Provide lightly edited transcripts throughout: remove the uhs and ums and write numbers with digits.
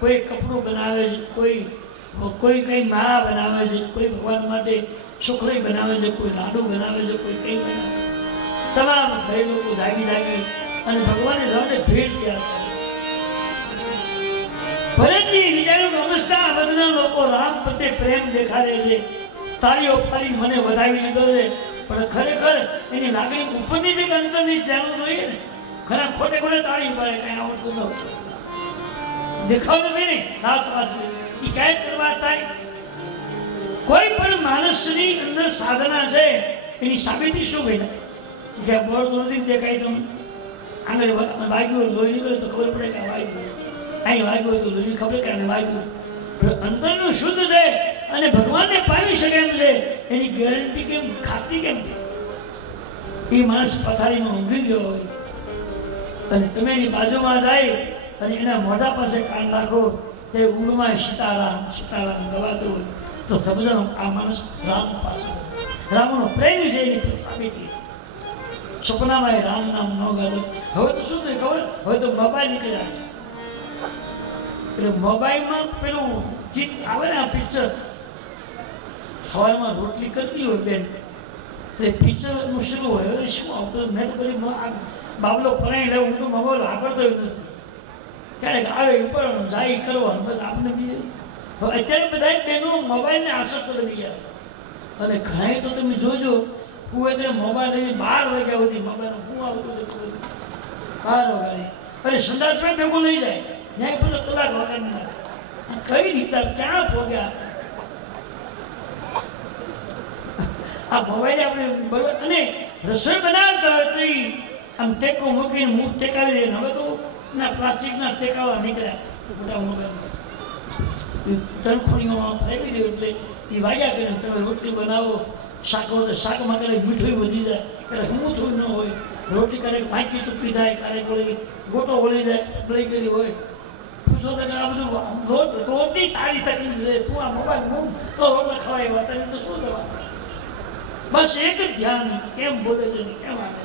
કોઈ કપડું બનાવે છે, કોઈ કંઈ માળા બનાવે છે, કોઈ ભગવાન માટે સુખડી બનાવે છે, કોઈ લાડુ બનાવે છે, કોઈ કંઈ બનાવે છે. તમામ ભાઈ લોકો જાગી અને ભગવાનને સામે ભેટ તૈયાર કરે. ભરતજી વિચાર્યું કે અમસ્તા બધા લોકો રામ પ્રત્યે પ્રેમ દેખાડે છે, તાળીઓ પાડી મને વધાવી લીધો છે, પણ ખરેખર એની લાગણી ઉપરની જે અંતરની જાણવું જોઈએ ને. ઘણા ખોટે તાળી પાડે, કઈ આવડતું ન દેખાવ નથી ને રાત વાત એ કાંઈ કરવા થાય. કોઈ પણ માણસની અંદર સાધના છે એની સાબિતી શું ભાઈ કે બોર્ડ નથી દેખાય તમને આગળ વાગ્યું લોહી નીકળે તો ખબર પડે કે વાગ્યું, અહીં વાગ્યું હોય તો લોહી ખબર કે વાગ્યું. અંતરનું શુદ્ધ છે અને ભગવાનને પામી શકે એમ છે એની ગેરંટી કેમ, ખાતરી કેમ? એ માણસ પથારીમાં ઊંઘી ગયો હોય અને તમે એની બાજુમાં જાય અને એના મોઢા પાસે કાન રાખો તે ઊંઘમાં સીતારામ સીતારામ ગવાતું હોય તો સમજો આ માણસ રામ પાસે રામનો પ્રેમ છે એની સાબિતી. સપનામાં એ રામ નામ ન ગાતો. હવે તો શું થયું ખબર? હવે તો મોબાઈલ નીકળ્યા છે. એટલે મોબાઈલમાં પેલું ગીત આવે ને આ પિક્ચર, સવારમાં રોટલી કરતી હોય બેન એટલે પિક્ચરનું શરૂ હોય શું આવતું મેં તો કદી બાબલો ફરાઈ લેવું હું તો મોબાઈલ વાપરતો નથી. ક્યારેક આવે ઉપર જાય કરવાનું બસ આપણે બીજું. અત્યારે બધા બહેનો મોબાઈલને આસક્ત બની ગયા અને ઘણા તો તમે જોજો હું એટલે મોબાઈલ 12 વાગ્યા સુધી મોબાઈલ હું આવતું 12 વાગે અને સંદાસમાં ભેગું લઈ જાય ત્યાં પેલો કલાક વગાડી કઈ રીતે ક્યાં પહોંચ્યા આ મોબાઈલ આપણે બરોબર. અને રસોઈ બનાવતા હોય તો આમ ટેકો મૂકીને મુખ ટેકાવી દે. હવે તો ના પ્લાસ્ટિકના ટેકાવા નીકળ્યા મોટા મોબાઈલ તણખોણીઓમાં ફેંકી દે એટલે એ વાગ્યા કરે. તમે રોટલી બનાવો શાક હોય શાકમાં ક્યારેક મીઠું વધી જાય, ક્યારેક હું થોડું ન હોય, રોટલી ક્યારેક પાંચી ચૂકી થાય, ક્યારેક વળી ગોટો વળી જાય લઈ ગયેલી હોય. પૂછો તો આ બધું રોટલી તારી તકલીફ લે તું આ મોબાઈલ મૂક તો રોટલા ખવાય એવા તને તો શું દવા. બસ એક જ ધ્યાન કેમ બોલે છે ને કેમ આવે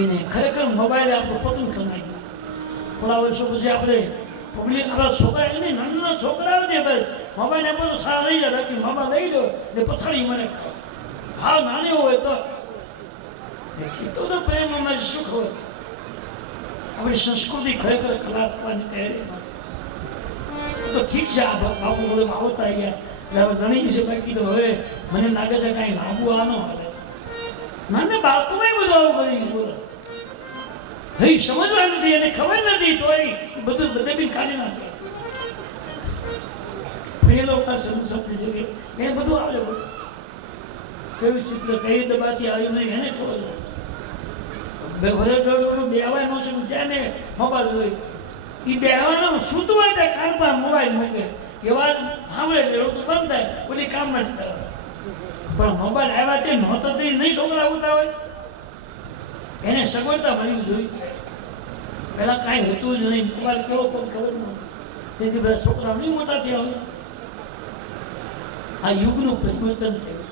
એને. ખરેખર મોબાઈલે આપણું પતન કમાઈ ગયું. થોડા વર્ષો પછી આપણે પબ્લિક આપણા છોકરા એને નાના છોકરાઓ છે ભાઈ મોબાઈલ એમ બધું સારા લઈ જાય બાકી મોબાઈલ લઈ લો ને પથારી મને ભાવ નાની હોય તો એટલો તો પ્રેમ અમારે સુખ હોય. આપણી સંસ્કૃતિ ખરેખર કલાત્મકની તૈયારી તો ઠીક છે. આ બાપુ બોલે આવતા ગયા હવે ઘણી છે બાકી તો હવે મને લાગે છે કાંઈ લાંબુ આ ન હાલે. મને બાળકોમાં બધું આવું કરી બોલે ભાઈ સમજવા નથી એને ખબર નથી તો એ બધું બધે બી કાઢી નાખે. પેલો સમજી જોઈએ એ બધું આવે કેવું ચિત્ર કઈ દબાતી આવ્યું નહીં એને ખબર બે બેવાનો છે ત્યાં મોબાઈલ હોય એ બેવાનો સૂતું હોય ત્યાં કાનમાં મોબાઈલ મૂકે એવા સાંભળે છે રોતું બંધ થાય ઓલી કામ નથી કરવા. પણ મોબાઈલ આવ્યા તે નહોતા તે નહીં છોકરા આવતા હોય એને સગવડતા મળવી જોઈએ. પહેલા કાંઈ હતું જ નહીં, મોબાઈલ કેવો પણ ખબર ન તેથી બધા છોકરા નહીં મોટા થયા હોય. આ યુગનું પરિવર્તન થયું.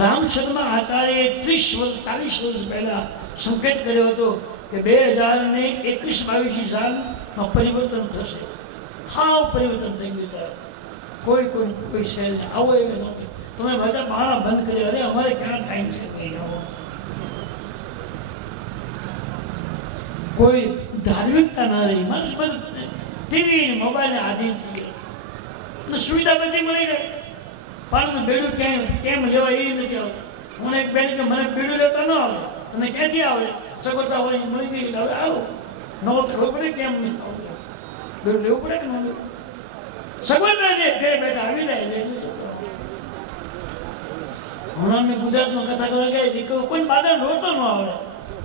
રામશર્મા આચાર્યએ 30 વર્ષ 40 વર્ષ પહેલા સંકેત કર્યો હતો કે 2021-22 સાલમાં પરિવર્તન થશે. હાવ પરિવર્તન થઈ ગયું. કોઈ શહેરને આવો એવે નહોતું. તમે બધા બહાના બંધ કરી અરે અમારે ક્યાં ટાઈમ છે કઈ આવો. કોઈ ધાર્મિકતા ના રહી. માણસ બધું ટીવી મોબાઈલને આધીન થઈ ગયા. સુવિધા બધી મળી ગઈ. પણ બેડું કેમ જવાય એ નથી આવતું. હું એક બેન કે મને બેડું લેતા ન આવડે તમે ક્યાંથી આવડે સગવડતા હોય મળી ગઈ હવે આવો નવો તો ખબર પડે કેમ નહીં આવડે. બેડું લેવું પડે કે ન લેવું સગવડતા છે ઘરે બેઠા આવી જાય છે. હમણાં મેં ગુજરાતમાં કથા કરવા ગઈ હતી કે કોઈ બાદળ રોટલો ન આવડે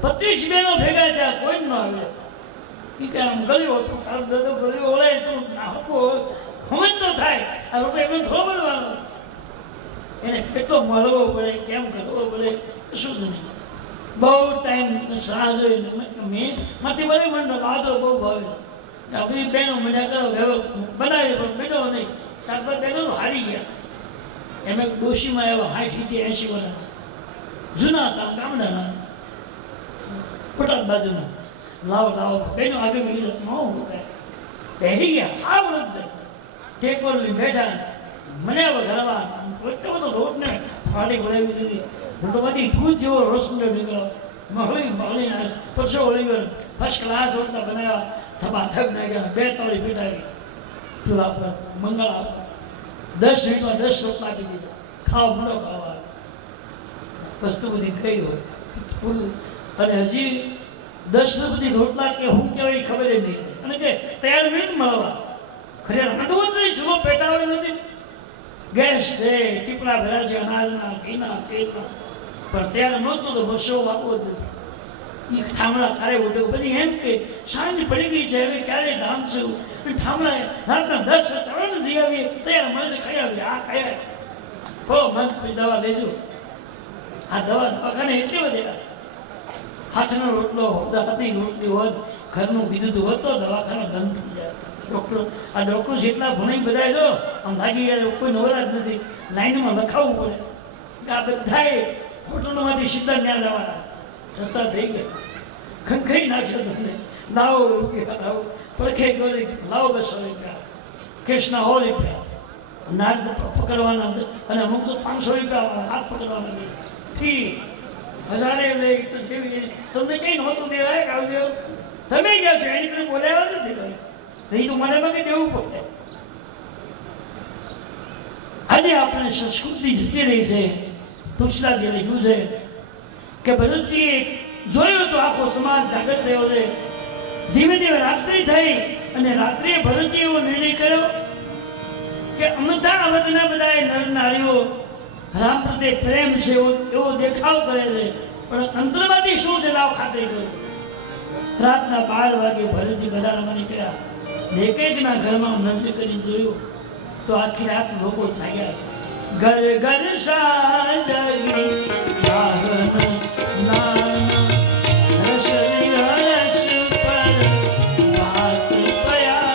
25 બહેનો ભેગા થયા કોઈ જ ન આવડે. એ કે આમ ગળ્યો ગળ્યો ઓળાય તું હકો સમજ તો થાય આ રોટલો એમને થોડો બોલવાનો એને કેટલો મળવો પડે કેમ કરવો પડે શું જ નહીં. બહુ ટાઈમ સાહ જોઈને મેં માંથી બધી મને વાતો બહુ ભાવે. આ બધી બહેનો મજા કરો હવે બનાવી પણ બેઠો નહીં. ત્યારબાદ બહેનો હારી ગયા. એમ એક ડોશીમાં એવા 60-80 વર્ષ જૂના હતા ગામડાના પટાદ બાજુના લાવો બહેનો આગળ ન મુકાય પહેરી ગયા આ વૃદ્ધ ટેકોર લઈ બેઠા મને વઘારવા એટલો બધો લોટ ને ફાડી વળાવી દીધી હું તો બધી દૂધ જેવો રોશનો નીકળ્યો મહળી પરસો વળી ગયો ફર્સ્ટ ક્લાસ રોટલા બનાવ્યા થપા થપ નાખ્યા 2 તળી પીટાવી ચૂલા પર મંગળ આપવા 10 મિનિટમાં 10 રોટલા આપી દીધા ખાવા મળો ખાવા વસ્તુ બધી ગઈ હોય ફૂલ અને હજી 10 સુધી રોટલા કે હું કહેવાય ખબર જ નહીં અને કે તૈયાર નહીં મળવા ખરે રાંધવું જ નહીં ચૂલો પેટાવે નથી ગેસ છે ટીપડા ભર્યા છે અનાજના ઘીના તેલના પણ તૈયાર નહોતું તો બસો વાપવો જ નથી એ ઠામડા તારે ઉઠે પછી એમ કે સાંજ પડી ગઈ છે હવે ક્યારે ધામશું ઠામડા રાતના 10 ચાવણ જઈ આવીએ તૈયાર મળે છે ખાઈ આવીએ આ ખાઈ હો મંચ પછી દવા લેજો આ દવાખાને એટલી બધી હાથનો રોટલો હાથની રોટલી હોત ઘરનું કીધું તો હોત તો દવાખાનો બંધ થઈ જાય ડૉક્ટર આ ડૉક્ટર જેટલા ભણી બધા જો આમ લાગી ગયા કોઈ નવરા જ નથી લાઈનમાં લખાવવું પડે આ બધાએ હોટલોમાંથી સીધા ન્યા જવાના સસ્તા થઈ ગયા ખંખાઈ નાખશો તમને લાવો રૂપિયા લાવો પડખે ગોળી લાવો 200 રૂપિયા કેશના 100 રૂપિયા નાક પકડવાના અને અમુક તો 500 રૂપિયા હાથ પકડવાના ફી 1000 લઈ તો જેવી તમને કઈ નહોતું દેવાય કે આવજો તમે ગયા છો એની કોઈ બોલાવ્યા નથી ભાઈ નહીં તો મને કંઈ દેવું પડે આજે આપણે સંસ્કૃતિ જતી રહી છે તુલસીદાસજી લખ્યું છે કે ભરતજીએ જોયું તો આખો સમાજ જાગૃત થયો છે ધીમે ધીમે રાત્રિ થઈ અને રાત્રિએ ભરતજીએ એવો નિર્ણય કર્યો કે અમથા અવધના બધા નર નારીઓ રામ પ્રત્યે પ્રેમ છે એવો દેખાવ કરે છે પણ અંતરમાંથી શું છે લાવ ખાતરી કરો રાતના 12 વાગે ભરતજી બધાના નીકળ્યા દેખેકના ઘરમાં નજર કરી જોયું તો આખી રાત લોકો જાગ્યા ઘર ઘર સાજગી નાગન નાન રસ રસ પર વાત પયા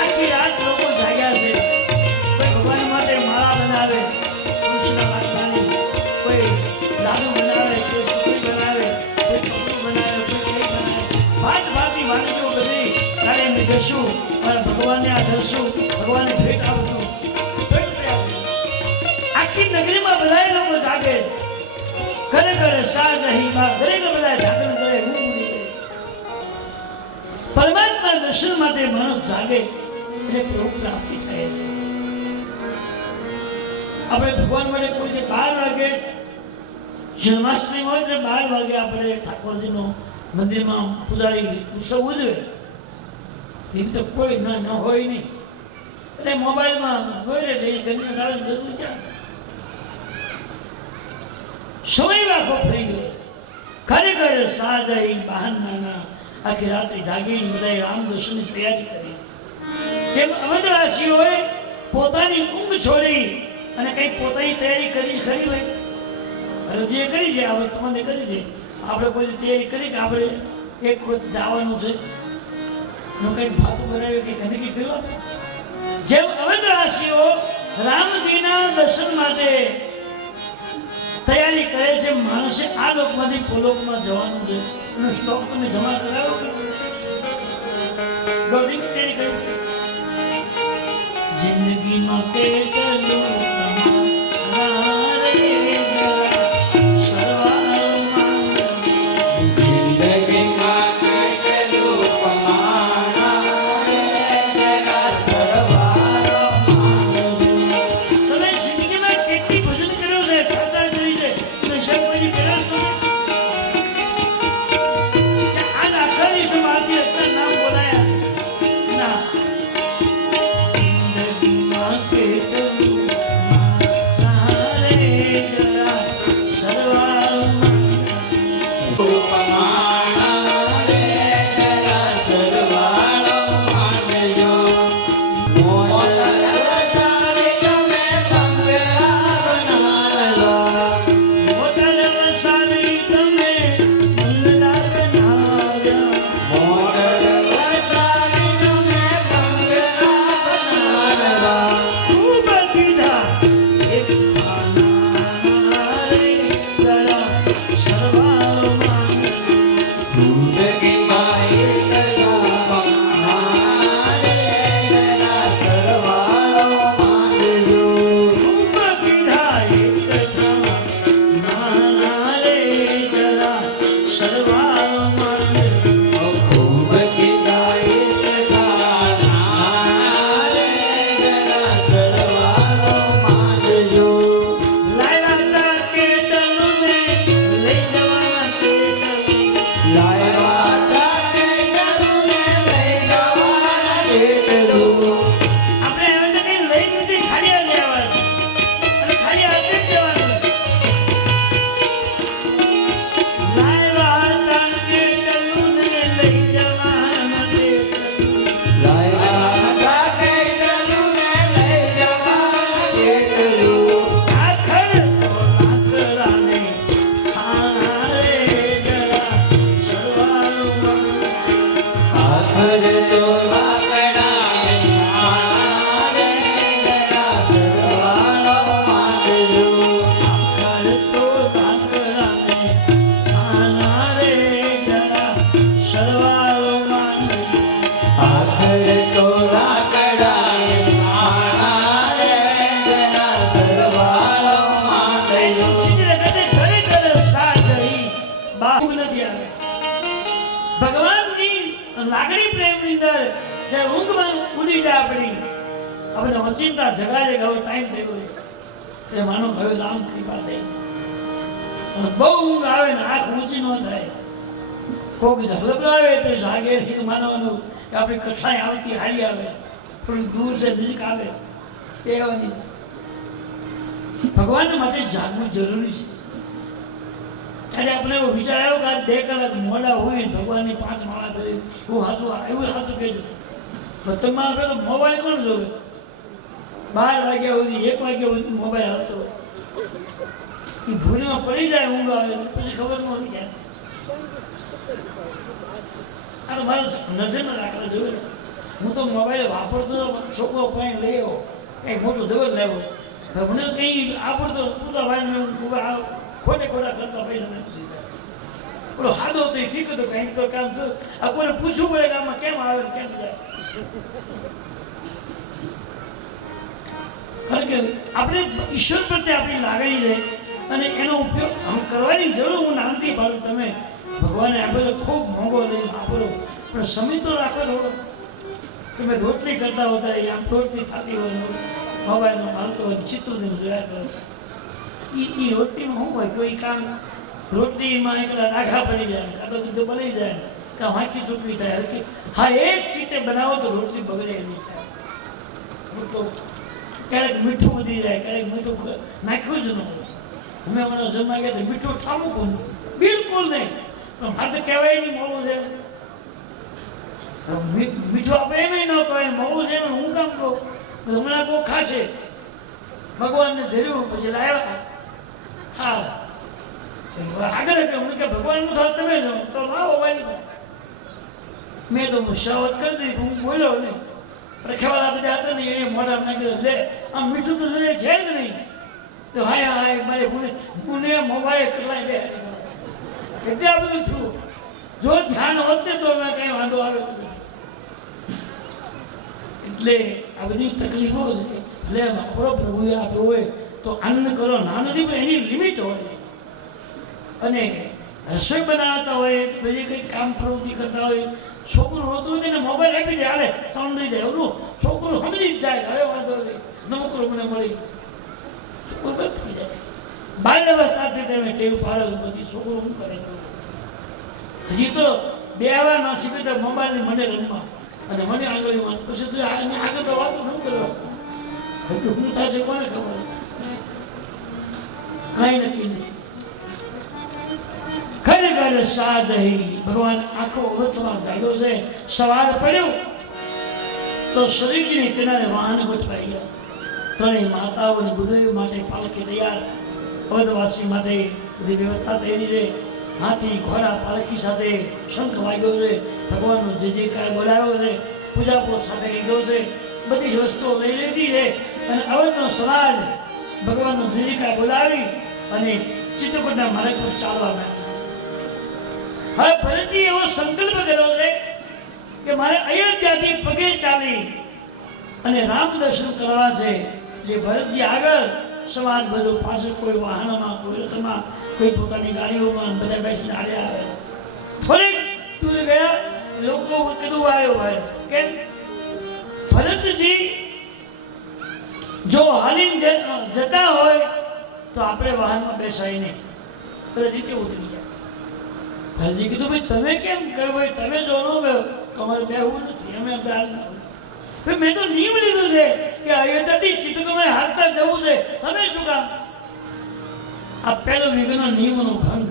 આખી રાત લોકો જાગ્યા છે કોઈ ભગવાન માટે માળા બનાવે કૃષ્ણ ભગવાનની કોઈ લાડુ બનાવે કોઈ સુખડી બનાવે કોઈ પકડું બનાવે કોઈ કઈ બનાવે ભાત ભાતી વાનગીઓ બધી તારે અમે જશું અને ભગવાનને આ ધરશું ભગવાનને ભેટ આપશું આખી નગરીમાં બધા લોકો જાગે ખરેખર શાહજહીમાં દરેક બધા જાગરણ કરે હું પૂરી કરે પરમાત્મા દર્શન માટે માણસ જાગે એટલે પ્રભુ પ્રાપ્તિ થાય છે આપણે ભગવાન માટે કોઈ 12 વાગે જન્માષ્ટમી હોય તો 12 વાગે આપણે ઠાકોરજીનો મંદિરમાં પૂજારી ઉત્સવ ઉજવે એ તો કોઈ ન હોય નહીં એટલે મોબાઈલમાં ગોળે લઈ ઘરની દારૂ જરૂર છે સમય રાખો ફરી ગયો ખરેખર સાજાઈ બહાના આખી રાત્રિ જાગી બધાએ રામ દર્શનની તૈયારી કરી જેમ અવધરાશીઓએ પોતાની ઊંઘ છોડી અને કંઈક પોતાની તૈયારી કરી ખરી હોય રજીએ કરી છે આપણે તમને કરી છે આપણે કોઈ તૈયારી કરી કે આપણે એક જવાનું છે કંઈક ભાતું બનાવ્યું કે ગંદકી કર્યો જેમ અવધરાશીઓ રામજીના દર્શન માટે તૈયારી કરે છે માણસે આ લોકમાંથી પોલોકમાં જવાનું છે એનો સ્ટોક તમે જમા કરાવો કે ગૌરી તૈયારી કરી છે જિંદગીમાં કેટલું Thank you. લાગણી પ્રેમની અંદર જે ઊંઘમાં ઉડી જાય આપણી આપણે ઓચિંતા જગાડે કે હવે ટાઈમ થયો છે એ માનો હવે રામ કૃપા થઈ બહુ ઊંઘ આવે ને આંખ ઊંચી ન થાય કોક ઝઘડો આવે તો જાગે નહીં માનવાનું કે આપણી કઠણાઈ આવતી હારી આવે થોડી દૂર છે નજીક આવે એવાની ભગવાન માટે જાગવું જરૂરી છે ત્યારે આપણે એવો વિચાર આવ્યો કે આ 2 કલાક મોડા હોય ને ભગવાનની 5 માળા કરી એવું સાચું કહેજો તમારે પેલો મોબાઈલ કોણ જોવે 12 વાગ્યા સુધી 1 વાગ્યા સુધી મોબાઈલ આવતો એ ભૂલમાં પડી જાય ઊંઘ આવે પછી ખબર ન પડી જાય આ મારો નજરમાં રાખવા જોવે હું તો મોબાઈલ વાપરતો છોકરો પાણી લઈ આવ્યો કંઈક મોટું જબર લેવો મને કંઈ આવડતો પૂરા ભાઈ ખોટે ખોટા કરતા પૈસા નથી બોલો હાદો તો ઠીક હતો કંઈક તો કામ તો આ કોઈને પૂછવું પડે કે આમાં કેમ આવે કેમ જાય કારણ કે આપણે ઈશ્વર પ્રત્યે આપણી લાગણી છે અને એનો ઉપયોગ આમ કરવાની જરૂર હું નાનથી પાડું તમે ભગવાને આપેલો ખૂબ મોંઘો લઈને વાપરો પણ સમય તો રાખો થોડો તમે રોટલી કરતા હોતા આમ રોટલી થતી હોય મોબાઈલમાં હાલતો હોય ચિત્તું જોયા કરો એ રોટલીમાં શું હોય કોઈ કામ રોટલીમાં એકલા ડાઘા પડી જાય કાં તો દૂધ બળી જાય કાં વાંકી ચૂકવી થાય હલકી હા એક ચીટે બનાવો તો રોટલી બગડે નહીં થાય ક્યારેક મીઠું વધી જાય ક્યારેક મીઠું નાખ્યું જ ન હોય અમે હમણાં જમવા ગયા તો મીઠું ઠામું કોણ બિલકુલ નહીં પણ મારે તો કહેવાય નહીં મોડું છે મીઠું આપણે એમ ન કહેવાય મોડું છે હું કામ કહું હમણાં બહુ ખાશે ભગવાનને ધર્યું પછી લાવ્યા હા આગળ હું કે ભગવાનનું થાવ તમે જો તો લાવો મારી મેં તો મુશાવત કરી દીધી હું બોલ્યો નહીં રખેવાળા બધા હતા ને એને મોઢા નાખ્યું લે આમ મીઠું તો છે જ નહીં તો હાય હાય મારે ગુને મોબાઈલ કેટલાય બે એટલે આ બધું થયું જો ધ્યાન હોત ને તો મેં કઈ વાંધો આવે એટલે આ બધી તકલીફો છે એટલે વાપરો પ્રભુએ આપ્યો હોય તો અન્ન કરો ના નથી પણ એની લિમિટ હોય અને રસોઈ બનાવતા હોય બીજી કંઈક કામ પ્રવૃત્તિ કરતા હોય છોકરું રોતું હોય ને મોબાઈલ આપી દે હાલે સાંભળી જાય ઓલું છોકરું સમજી જ જાય હવે વાંધો નહીં નોકરો મને મળી છોકરું થઈ જાય બાલ્યાવસ્થાથી તમે ટેવ પાડો પછી છોકરું શું કરે હજી તો 2 વાર ના શીખે તો મોબાઈલની મને રમવા અને મને આંગળીમાં પછી તો આગળ તો વાતો શું કરવા હજુ શું થશે કોને ખબર કાંઈ નક્કી નહીં ખરેખર સાધહી ભગવાન આખો ઓળખમાં જાગ્યો છે સવાર પડ્યું તો શરીરની કિનારે વાહન ગોઠવાઈ ગયા ત્રણેય માતાઓની બુદ્ધિઓ માટે પાલકી તૈયાર પદવાસી માટે બધી વ્યવસ્થા થયેલી છે હાથી ઘોડા પાલકી સાથે શંખ વાગ્યો છે ભગવાનનો જે કાર્ય બોલાવ્યો છે પૂજાપોષ સાથે લીધો છે બધી જ વસ્તુઓ લઈ લીધી છે અને અવધનો સમાજ ભગવાનનો જે કાર્ય બોલાવી અને ચિત્રકૂટના માર્ગ પર ચાલવા માંડ્યો હવે ભરતજી એવો સંકલ્પ કર્યો છે કે મારે અયોધ્યાથી પગે ચાલી અને રામ દર્શન કરવા છે જે ભરતજી આગળ સમાજ બધું પાછળ કોઈ વાહનમાં કોઈ રથમાં કોઈ પોતાની ગાડીઓમાં બધા બેસીને આવ્યા આવે થોડીક દૂર ગયા લોકો કીધું આવ્યો ભાઈ કેમ ભરતજી જો હાલીને જતા હોય તો આપણે વાહનમાં બેસાય નહીં ભરતજી કેવું થઈ જાય ભરતજી કીધું ભાઈ તમે કેમ કહો ભાઈ તમે જો ન બેહો તમારે બેહવું નથી અમે મેં તો નિયમ લીધું છે કે અયોધ્યાથી ચિત્તકૂટમાં હાલતા જવું છે તમે શું કામ આ પહેલો વિઘ્ન નિયમનો ભંગ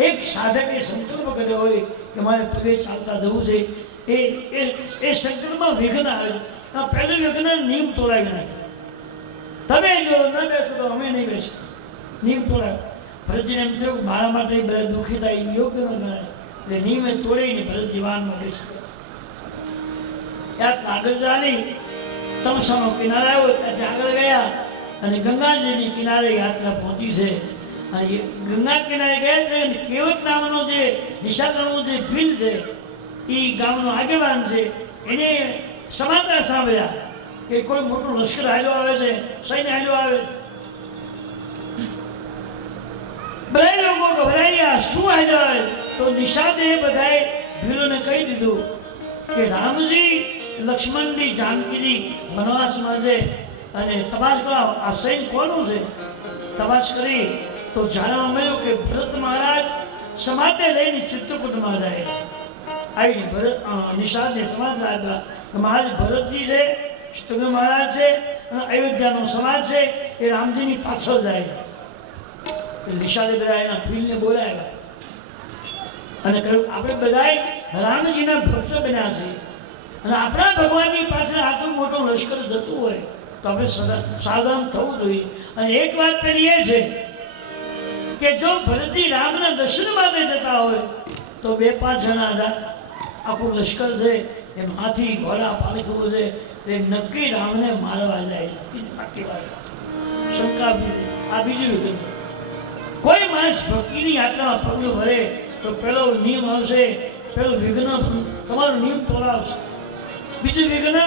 એક સાધકે સંકલ્પ કર્યો હોય કે મારે પગે ચાલતા જવું છે એ સંકલ્પમાં વિઘ્ન આવે છે આ પહેલો વિઘ્ન નિયમ તોડાવી નાખે તમે જો ન બેસો તો અમે નહીં બેસી નિયમ તોડાવે ભરતજીને એમ થયું મારા માટે બધા દુઃખી થાય યોગ્ય ન ગણાય એટલે નિયમે તોડીને ભરતજી વાહનમાં બેસી ત્યાં આગળ ચાલી તમસાનો કિનારો આવ્યો ત્યાંથી આગળ ગયા અને ગંગાજીની કિનારે યાત્રા પહોંચી છે. અને એ ગંગા કિનારે ગયા છે અને કેવટ નામનો જે નિશાકરનું જે ભીલ છે એ ગામનો આગેવાન છે એને સમાચાર સાંભળ્યા કે કોઈ મોટું લશ્કર હાલ્યો આવે છે, સૈન્ય હાલ્યો આવે. બધા લોકો ગભરાયા, શું હાલ્યો આવે? તો નિષાદે બધાએ ભીલોને કહી દીધું કે રામજી લક્ષ્મણજી જાનકીજી વનવાસમાં છે અને તપાસ કરો આ સૈન્ય કોનું છે. તપાસ કરી તો જાણવા મળ્યું કે ભરત મહારાજ સમાતે લઈને ચિત્રકૂટમાં જાય. આવીને ભરત નિષાદને સમાજ આપ્યા કે મહારાજ ભરતજી છે, ચિત્રકૂટ મહારાજ છે અને અયોધ્યાનો સમાજ છે એ રામજીની પાછળ જાય. નિષાદે બધા એના ભીલને બોલાવ્યા અને કહ્યું આપણે બધા રામજીના ભક્ત બન્યા છે અને આપણા ભગવાનની પાછળ આટલું મોટું લશ્કર જતું હોય તો આપણે સાવધાન થવું જોઈએ. અને એક વાત કરી એ છે કે જો ભરતજી રામના દર્શન માટે જતા હોય તો 2-5 જણા આખું લશ્કર છે એ હાથી ઘોડા પાલતું છે એ નક્કી રામને મારવા જાય. શંકા આ બીજું વિઘન. કોઈ માણસ ભક્તિની યાત્રામાં પગલું ભરે તો પેલો નિયમ આવશે, પેલો વિઘ્ન તમારો નિયમ તોડાવશે. બીજું વિઘ્ન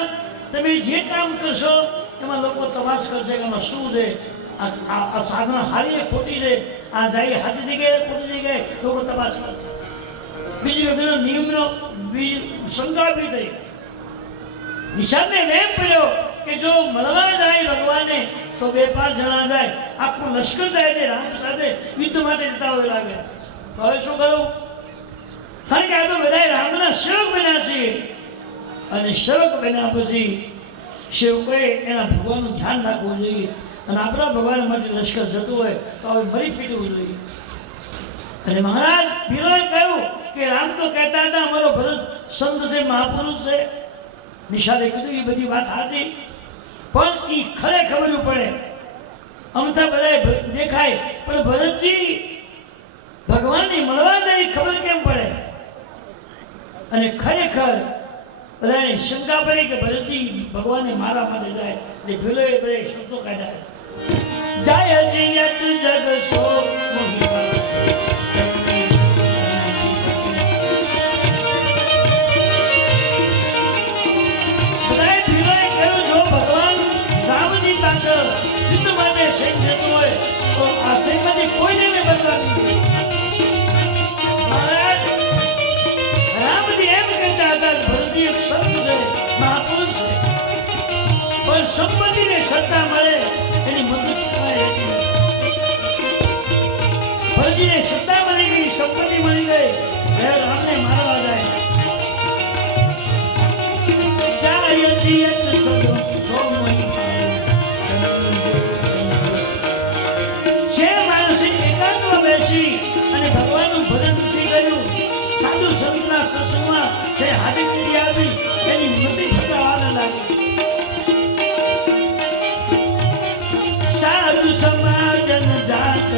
તમે જે કામ કરશો એમાં લોકો તપાસ કરશે કે આમાં શું છે, આ સાધના હારી ખોટી છે, આ જાય હાથી જગ્યાએ ખોટી જગ્યાએ લોકો તપાસ કરશે. બીજું વિઘ્ન નિયમનો શંકા બી થઈ. નિશાદને વેમ પડ્યો કે જો મળવા જાય ભગવાને તો 2-5 જણા જાય, આખું લશ્કર જાય છે રામ સાથે યુદ્ધ માટે જતા હોય લાગે. તો હવે શું કરું? કારણ કે આ તો બધા રામના સેવક બન્યા છે અને સેવક બન્યા પછી સેવકોએ એના ભગવાનનું ધ્યાન રાખવું જોઈએ અને આપણા ભગવાન માટે લશ્કર જતું હોય તો હવે મરી પીટવું જોઈએ. અને મહારાજ ભીલોએ કહ્યું કે રામ તો કહેતા હતા અમારો ભરત સંત છે, મહાપુરુષ છે. નિષાદે કીધું એ બધી વાત સાચી પણ એ ખરેખર પડે અમથા બધા દેખાય પણ ભરતજી ભગવાનની મળવા જાય ખબર કેમ પડે? અને ખરેખર બધાને શંકા પડી કે ભરતજી ભગવાનને મારા માટે જાય એટલે ભીલોએ બધા શબ્દો કાઢ્યા. જાય જયત જગ સો કોઈને બદલાવી મહારાજ રામજી એમ કહેતા હતા ભરતજી એક સંત છે, મહાપુરુષ છે પણ સંપત્તિને સત્તા મળે એની મદદ થાય. ભરતજીને સત્તા મળી ગઈ, સંપત્તિ મળી ગઈ, રામને મારવા જાય. અને ભગવાનનું ભજન નથી કર્યું, સાધુ સંતના સત્સંગમાં જે હાજરી આવી એની મતિ ભટકાવા લાગી. સાધુ સમાજન જાત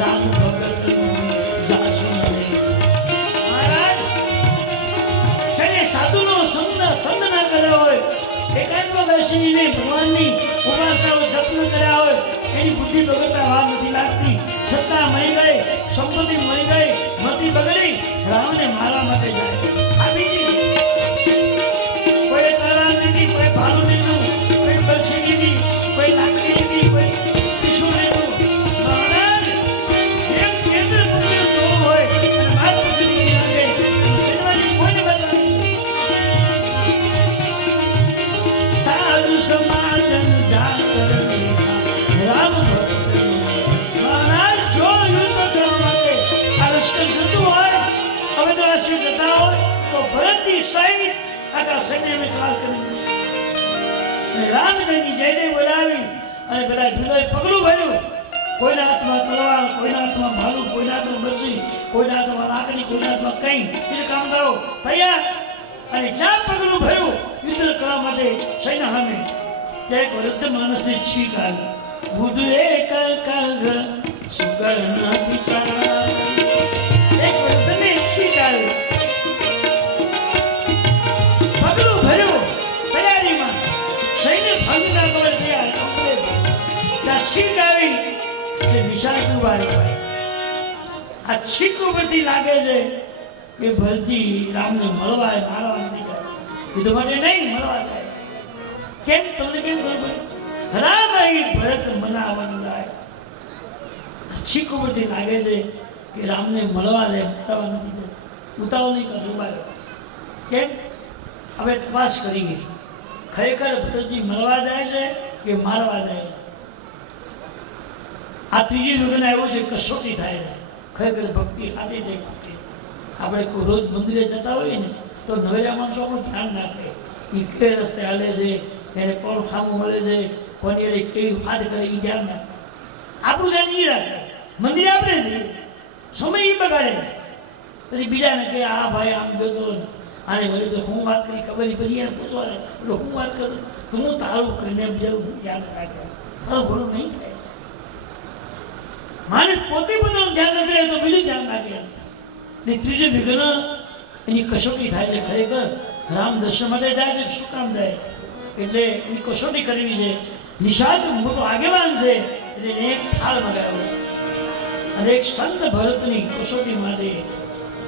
રામ ભગત મહારાજ છે સાધુનો સંગ ના કર્યો હોય, એકાંતમાં બેસીને ભગવાનની ઉપાસનાઓ જપ કર્યા હોય એની બુદ્ધિ બગડતા વાર નથી લાગતી. સત્તા મળી ગઈ, સંપત્તિ મળી ગઈ, મતિ બગડી, રામને મારા માટે જાય. આ બીજી કોઈ તારા નથી, કોઈ ભાલુ દીધું, કોઈ બરસી દીધી, કોઈ લાકડી દીધી, કોઈ ટીશું દીધું. મહારાજ જેમ કેન્દ્ર પુત્ર જોવું હોય અને માત પુત્રની લાગે સેનાની કોઈને બદલાવી. સાધુ સમાજન જાત રામ તો ભરતજી સહિત આખા સૈન્યને કાલ કરી રામજીની જયને બોલાવી અને બધા ભીલોએ પગલું ભર્યું. કોઈના હાથમાં તલવાર, કોઈના હાથમાં ભાલું, કોઈના હાથમાં બરસી, કોઈના હાથમાં લાકડી, કોઈના હાથમાં કંઈ બીજું કામદારો તૈયાર અને જ્યાં પગલું ભર્યું યુદ્ધ કરવા માટે સૈન્ય સામે ત્યાં એક વૃદ્ધ માણસની છીક આવી. બુદ્ધ એક કગ સુગર્ણ વિચાર એક વૃદ્ધને છીક આવી. પગલું વાળી ભાઈ આ છીક ઉપરથી લાગે છે કે ભરતી રામને મળવા મારવા નથી જાય કીધું માટે નહીં મળવા જાય કેમ તમને કેમ ખબર પડી રામ અહીં ભરત મનાવવાનું જાય છીક ઉપરથી લાગે છે કે રામને મળવા દે મારવા નથી જાય ઉતાવળ નહીં કરતું બાર કેમ હવે તપાસ કરી ગઈ ખરેખર ભરતજી મળવા જાય છે કે મારવા જાય આ ત્રીજી વિઘ્ન આવ્યું છે કસોટી થાય છે ખરેખર ભક્તિ આદિ જાય ભક્તિ આપણે કોઈ રોજ મંદિરે જતા હોઈએ ને તો નવેરા માણસો આપણું ધ્યાન રાખે એ કઈ રસ્તે હાલે છે એને કોણ ખામું મળે છે કોની અરે કેવી વાત કરે એ ધ્યાન રાખે આપણું ધ્યાન એ રાખે મંદિરે આપણે જઈએ સમય એ બગાડે પછી બીજાને કે આ ભાઈ આમ ગયો આને વળી તો હું વાત કરી ખબર નહીં પછી એને પૂછવા દે એટલે હું વાત કરું તો હું તારું કરીને બીજાનું ધ્યાન રાખે તારું ભલું નહીં થાય માણસ પોતે પોતાનું ધ્યાન નથી રહે તો બીજું ધ્યાન રાખે ને ત્રીજું વિઘ્ન એની કસોટી થાય છે ખરેખર રામ દર્શન માટે જાય છે શું કામ જાય એટલે એની કસોટી કરવી છે નિષાદ મોટો આગેવાન છે એટલે એને એક થાળ મગાવ્યો અને એક સંત ભરતની કસોટી માટે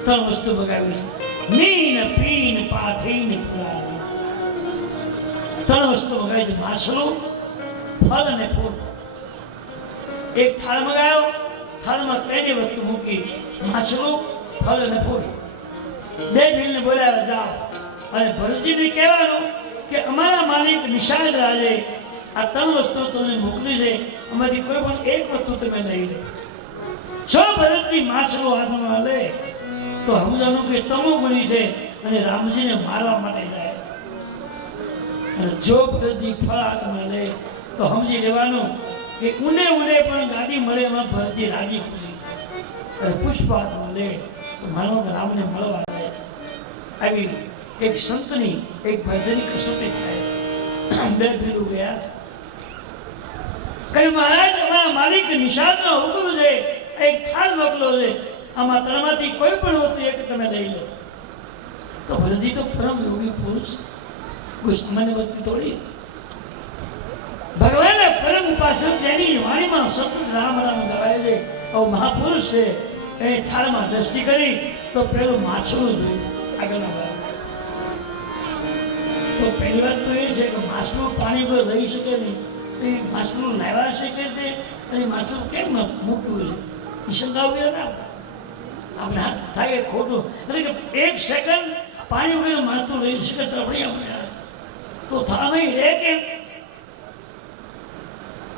3 વસ્તુ મગાવી છે મીન પીન પાઠીન પુરાણ 3 વસ્તુ મગાવી છે માછલું ફળ અને ફૂલ એક થાળ મગાવ્યો થાળમાં 3 વસ્તુ મૂકી માછલું ફળ અને ફૂલ 2 ભીલને બોલાવ્યા જાઓ અને ભરતજીને કહેવાનું કે અમારા માલિક નિષાદ રાજે આ 3 વસ્તુ તમને મોકલી છે અમારી કોઈ પણ એક વસ્તુ તમે લઈ લો જો ભરતજી માછલું હાથમાં લે તો સમજાનું કે તમો બની છે અને રામજીને મારવા માટે જાય અને જો ભરતજી ફળ હાથમાં લે તો સમજી લેવાનું કે ઊંડે ઊંડે પણ ગાડી મળે એમાં ભરતજી રાજી ખુશી અને પુષ્પ હાથમાં લે તો માનો કે રામને મળવા જાય આવી એક સંતની એક ભજનની કસોટી થાય 2 ભીલું ગયા કઈ મહારાજ અમારા માલિક નિષાદનો હુકમ છે એક થાળ મોકલો છે આમાં 3 માંથી કોઈ પણ વસ્તુ એક તમે લઈ લો તો ભરતજી તો પરમ યોગી પુરુષ કોઈ સામાન્ય વ્યક્તિ થોડી ભગવાન પરમ ઉપાસક જેની વાણીમાં સતત રામ રામ ગવાય છે આવો મહાપુરુષ છે એને થાળમાં દ્રષ્ટિ કરી તો પેલું માછલું જોયું આગળના ભાગ તો પહેલી વાત તો એ છે કે માછલું પાણી પર રહી શકે નહીં એ માછલું લાવ્યા છે કે તે અને માછલું કેમ મૂકવું છે એ શંકાવ્યું ના આપણે હાથ થાય ખોટું એટલે કે 1 સેકન્ડ પાણી વગર માછલું રહી શકે તો આપણે આપણે તો થાળ નહીં રહે કેમ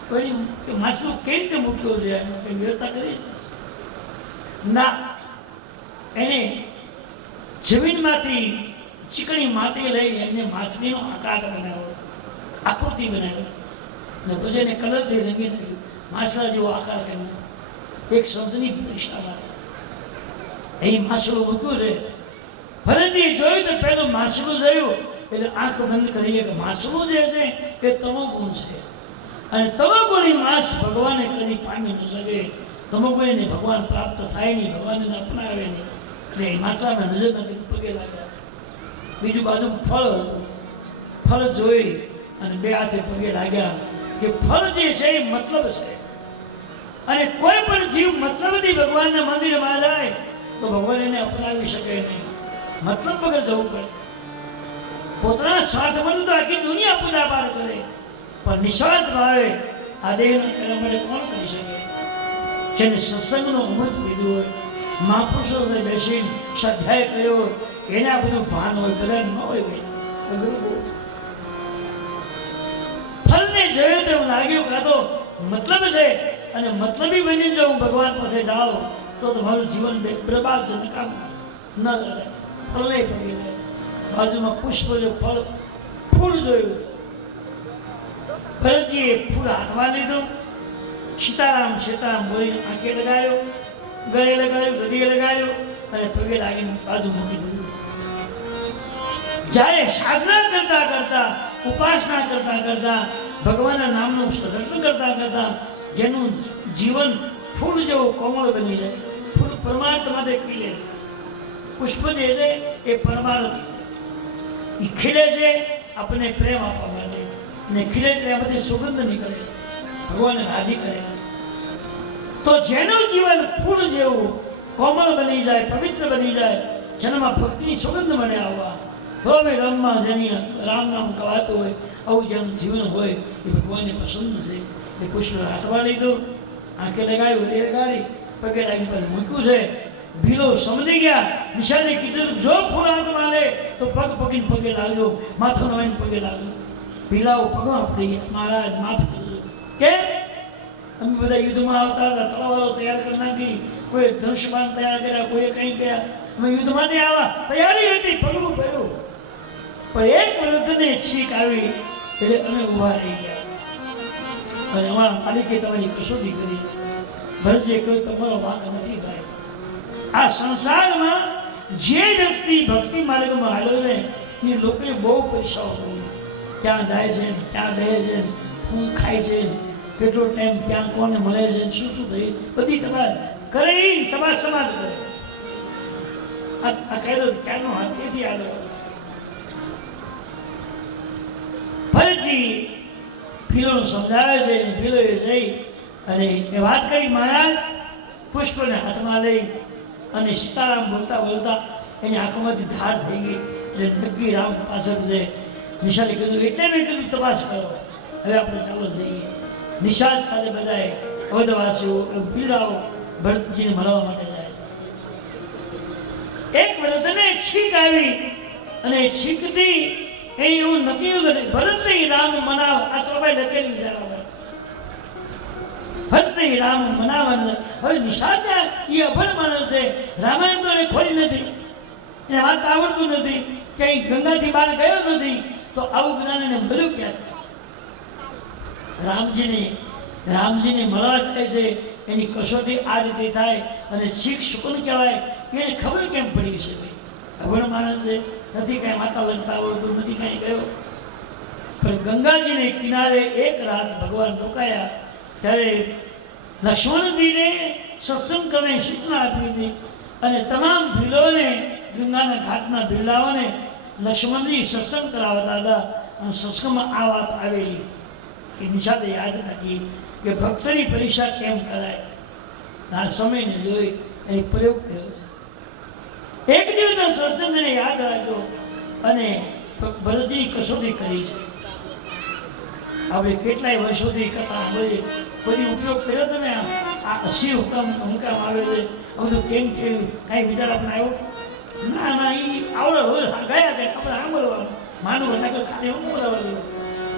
પછી માછલું કેવી રીતે મૂક્યું છે એની વ્યવસ્થા કરી ના એને જમીનમાંથી ચીકણી માટી લઈ એને માછલીનો આકાર બનાવ્યો આકૃતિ બનાવ્યો અને પછી એને કલરથી રંગી નાખ્યું માછલા જેવો આકાર કર્યો એક શબ્દની પરીક્ષા માટે એ માછલું મૂક્યું છે ભરતજીએ જોયું તો પહેલું માછલું જોયું એટલે આંખ બંધ કરીએ કે માછલું જે છે એ તમોગુણ છે અને તમોગુણી માસ ભગવાને કદી પામી ન શકે તમોગુણીને ભગવાન પ્રાપ્ત થાય નહીં ભગવાનને અપનાવે નહીં એટલે એ માતાના નજરના પગે લાગ્યા બીજું બાજુ ફળ જોઈ અને 2 હાથે પગે લાગ્યા કે ફળ જે છે એ મતલબ છે અને કોઈ પણ જીવ મતલબથી ભગવાનના મંદિરમાં જાય તો ભગવાન એને અપનાવી શકે નહીં મતલબ વગર જવું પડે પોતાના સ્વાર્થમાં તો આખી દુનિયા પૂજા પાઠ કરે પણ નિસ્વાર્થ ભાવે આ દેહના કર્મ માટે કોણ કરી શકે જેને સત્સંગનો અમૃત પીધું હોય મહાપુરુષો સાથે બેસીને સ્વાધ્યાય કર્યો એના બધું ભાન હોય કદાચ ન હોય ફળને જોયું તો લાગ્યું કાં તો મતલબ છે અને મતલબી બની જો હું ભગવાન પાસે જાઉં તો તમારું જીવન બરબાદ છે કામ ન લડે ફળને પડી જાય બાજુમાં પુષ્પ જો ફૂલ જોયું ભરતજીએ ફૂલ હાથમાં લીધું સીતારામ સીતારામ બોલી આંખે લગાવ્યો ગળે લગાવ્યો ગદીએ લગાવ્યો અને પગે લાગીને બાજુ મૂકી દીધું જ્યારે સાધના કરતા કરતા ઉપાસના કરતા કરતા ભગવાનના નામનું સદર્શન કરતા કરતા જેનું જીવન ફૂલ જેવું કોમળ બની જાય ફૂલ પરમાત્માને ખીલે પુષ્પ જે છે એ પરમાર્થ એ ખીલે છે આપણને પ્રેમ આપવા માટે અને ખીલે ત્યારે બધી સુગંધ નીકળે ભગવાનને રાજી કરે તો જેનું જીવન ફૂલ જેવું કોમળ બની જાય, પવિત્ર બની જાય, જેનામાં ભક્તિની સુગંધ મને આવવા, રોમે રમમાં જેની રામ નામ કવાતું હોય, આવું જેનું જીવન હોય એ ભગવાનને પસંદ છે. એ પુષ્પ હાથમાં લીધું, આંખે લગાવ્યું, એ લગાડી, પગે લાગી પર મૂક્યું છે. ભીલો સમજી ગયા. નિશાને કીધું જો ફૂલ હાથમાં લે તો પગ પગીને પગે લાગ્યો, માથું નવાઈને પગે લાગ્યો. ભીલાઓ પગમાં પડી ગયા, મહારાજ માફ કરજો. કે અમે બધા યુદ્ધમાં આવતા હતા, તલવારો તૈયાર કરી નાખી, કોઈ ધનુષ્યબાણ તૈયાર કર્યા, કોઈ કંઈ કર્યા. અમે યુદ્ધમાં નહીં આવા તૈયારી હતી, પગલું પહેર્યું, પણ એક વૃદ્ધને છીક આવી એટલે અમે ઊભા રહી ગયા. અને અમારા માલિકે તમારી કસોટી કરી. ભરતજી કોઈ તમારો વાંક નથી ભાઈ. આ સંસારમાં જે વ્યક્તિ ભક્તિ માર્ગમાં આવ્યો ને એ લોકોએ બહુ પરીક્ષાઓ કરી. ક્યાં જાય છે, ક્યાં રહે છે, શું ખાય છે, કેટલો ટાઈમ ક્યાં કોને મળે છે, શું શું થઈ બધી તપાસ કરે, તપાસ સમાજ કરે. આ કહેલો ક્યાંનો હાથ તેથી આવ્યો. ફરીથી ભીલોને સમજાવે છે. ભીલોએ જઈ અને એ વાત કરી, મહારાજ પુષ્પને હાથમાં લઈ અને સીતારામ બોલતા બોલતા એની આંખોમાંથી ધાર થઈ ગઈ. એટલે નક્કી રામ પાછળ છે. નિશાળે કીધું એટલે મેં કીધું તપાસ કરો, હવે આપણે ચાલો જઈએ. નિશાળ સાથે બધાએ અવધવાસીઓ પીડાઓ ભરતજીને મળવા માટે જાય. એક વૃદ્ધને છીક આવી અને છીકથી એ એવું નક્કી કર્યું ભરત નહીં રામ મનાવ. આ તો ભાઈ લખેલું જરા ભરત નહીં રામ મનાવવાનું. હવે નિશાળ એ અભણ માણસ છે, રામાયણ તો એને ખોલી નથી, એને વાત આવડતું નથી, ક્યાંય ગંગાથી બહાર ગયો નથી, તો આવું જ્ઞાન એને મળ્યું ક્યાં? રામજીને મળવા થાય છે, એની કસોટી આ રીતે થાય. અને શીખ શું કહેવાય એને ખબર કેમ પડી શકે? અભણ માણસ છે, નથી કાંઈ માતા લગતા આવડતું, નથી કાંઈ ગયો. પણ ગંગાજીને કિનારે એક રાત ભગવાન રોકાયા. ત્યારે લક્ષ્મણજીને સત્સંગ કરવાની સૂચના આપી હતી અને તમામ ભીલોને, ગંગાના ઘાટના ભીલાઓને લક્ષ્મણજી સત્સંગ કરાવતા હતા. અને સત્સંગમાં આ વાત આવેલી કે નિશાળે યાદ રાખી કે ભક્તની પરીક્ષા કેમ કરાય. આ સમયને જોઈ એની પ્રયોગ થયો છે. એક દિવસનો સત્સંગને યાદ રાખ્યો અને ભરતજીની કસોટી કરી છે. આપણે કેટલાય વર્ષોથી કથા સાંભળીએ, બધી ઉપયોગ કર્યો તમે. આ 80 હુકમ આવે છે, બધું કેમ થયું, કાંઈ વિચાર આપણે આવ્યો? ના એ આવડે રોજ ગયા કે આપણે સાંભળવાનું માનું બધા ખાલી હું બોલાવવાનું.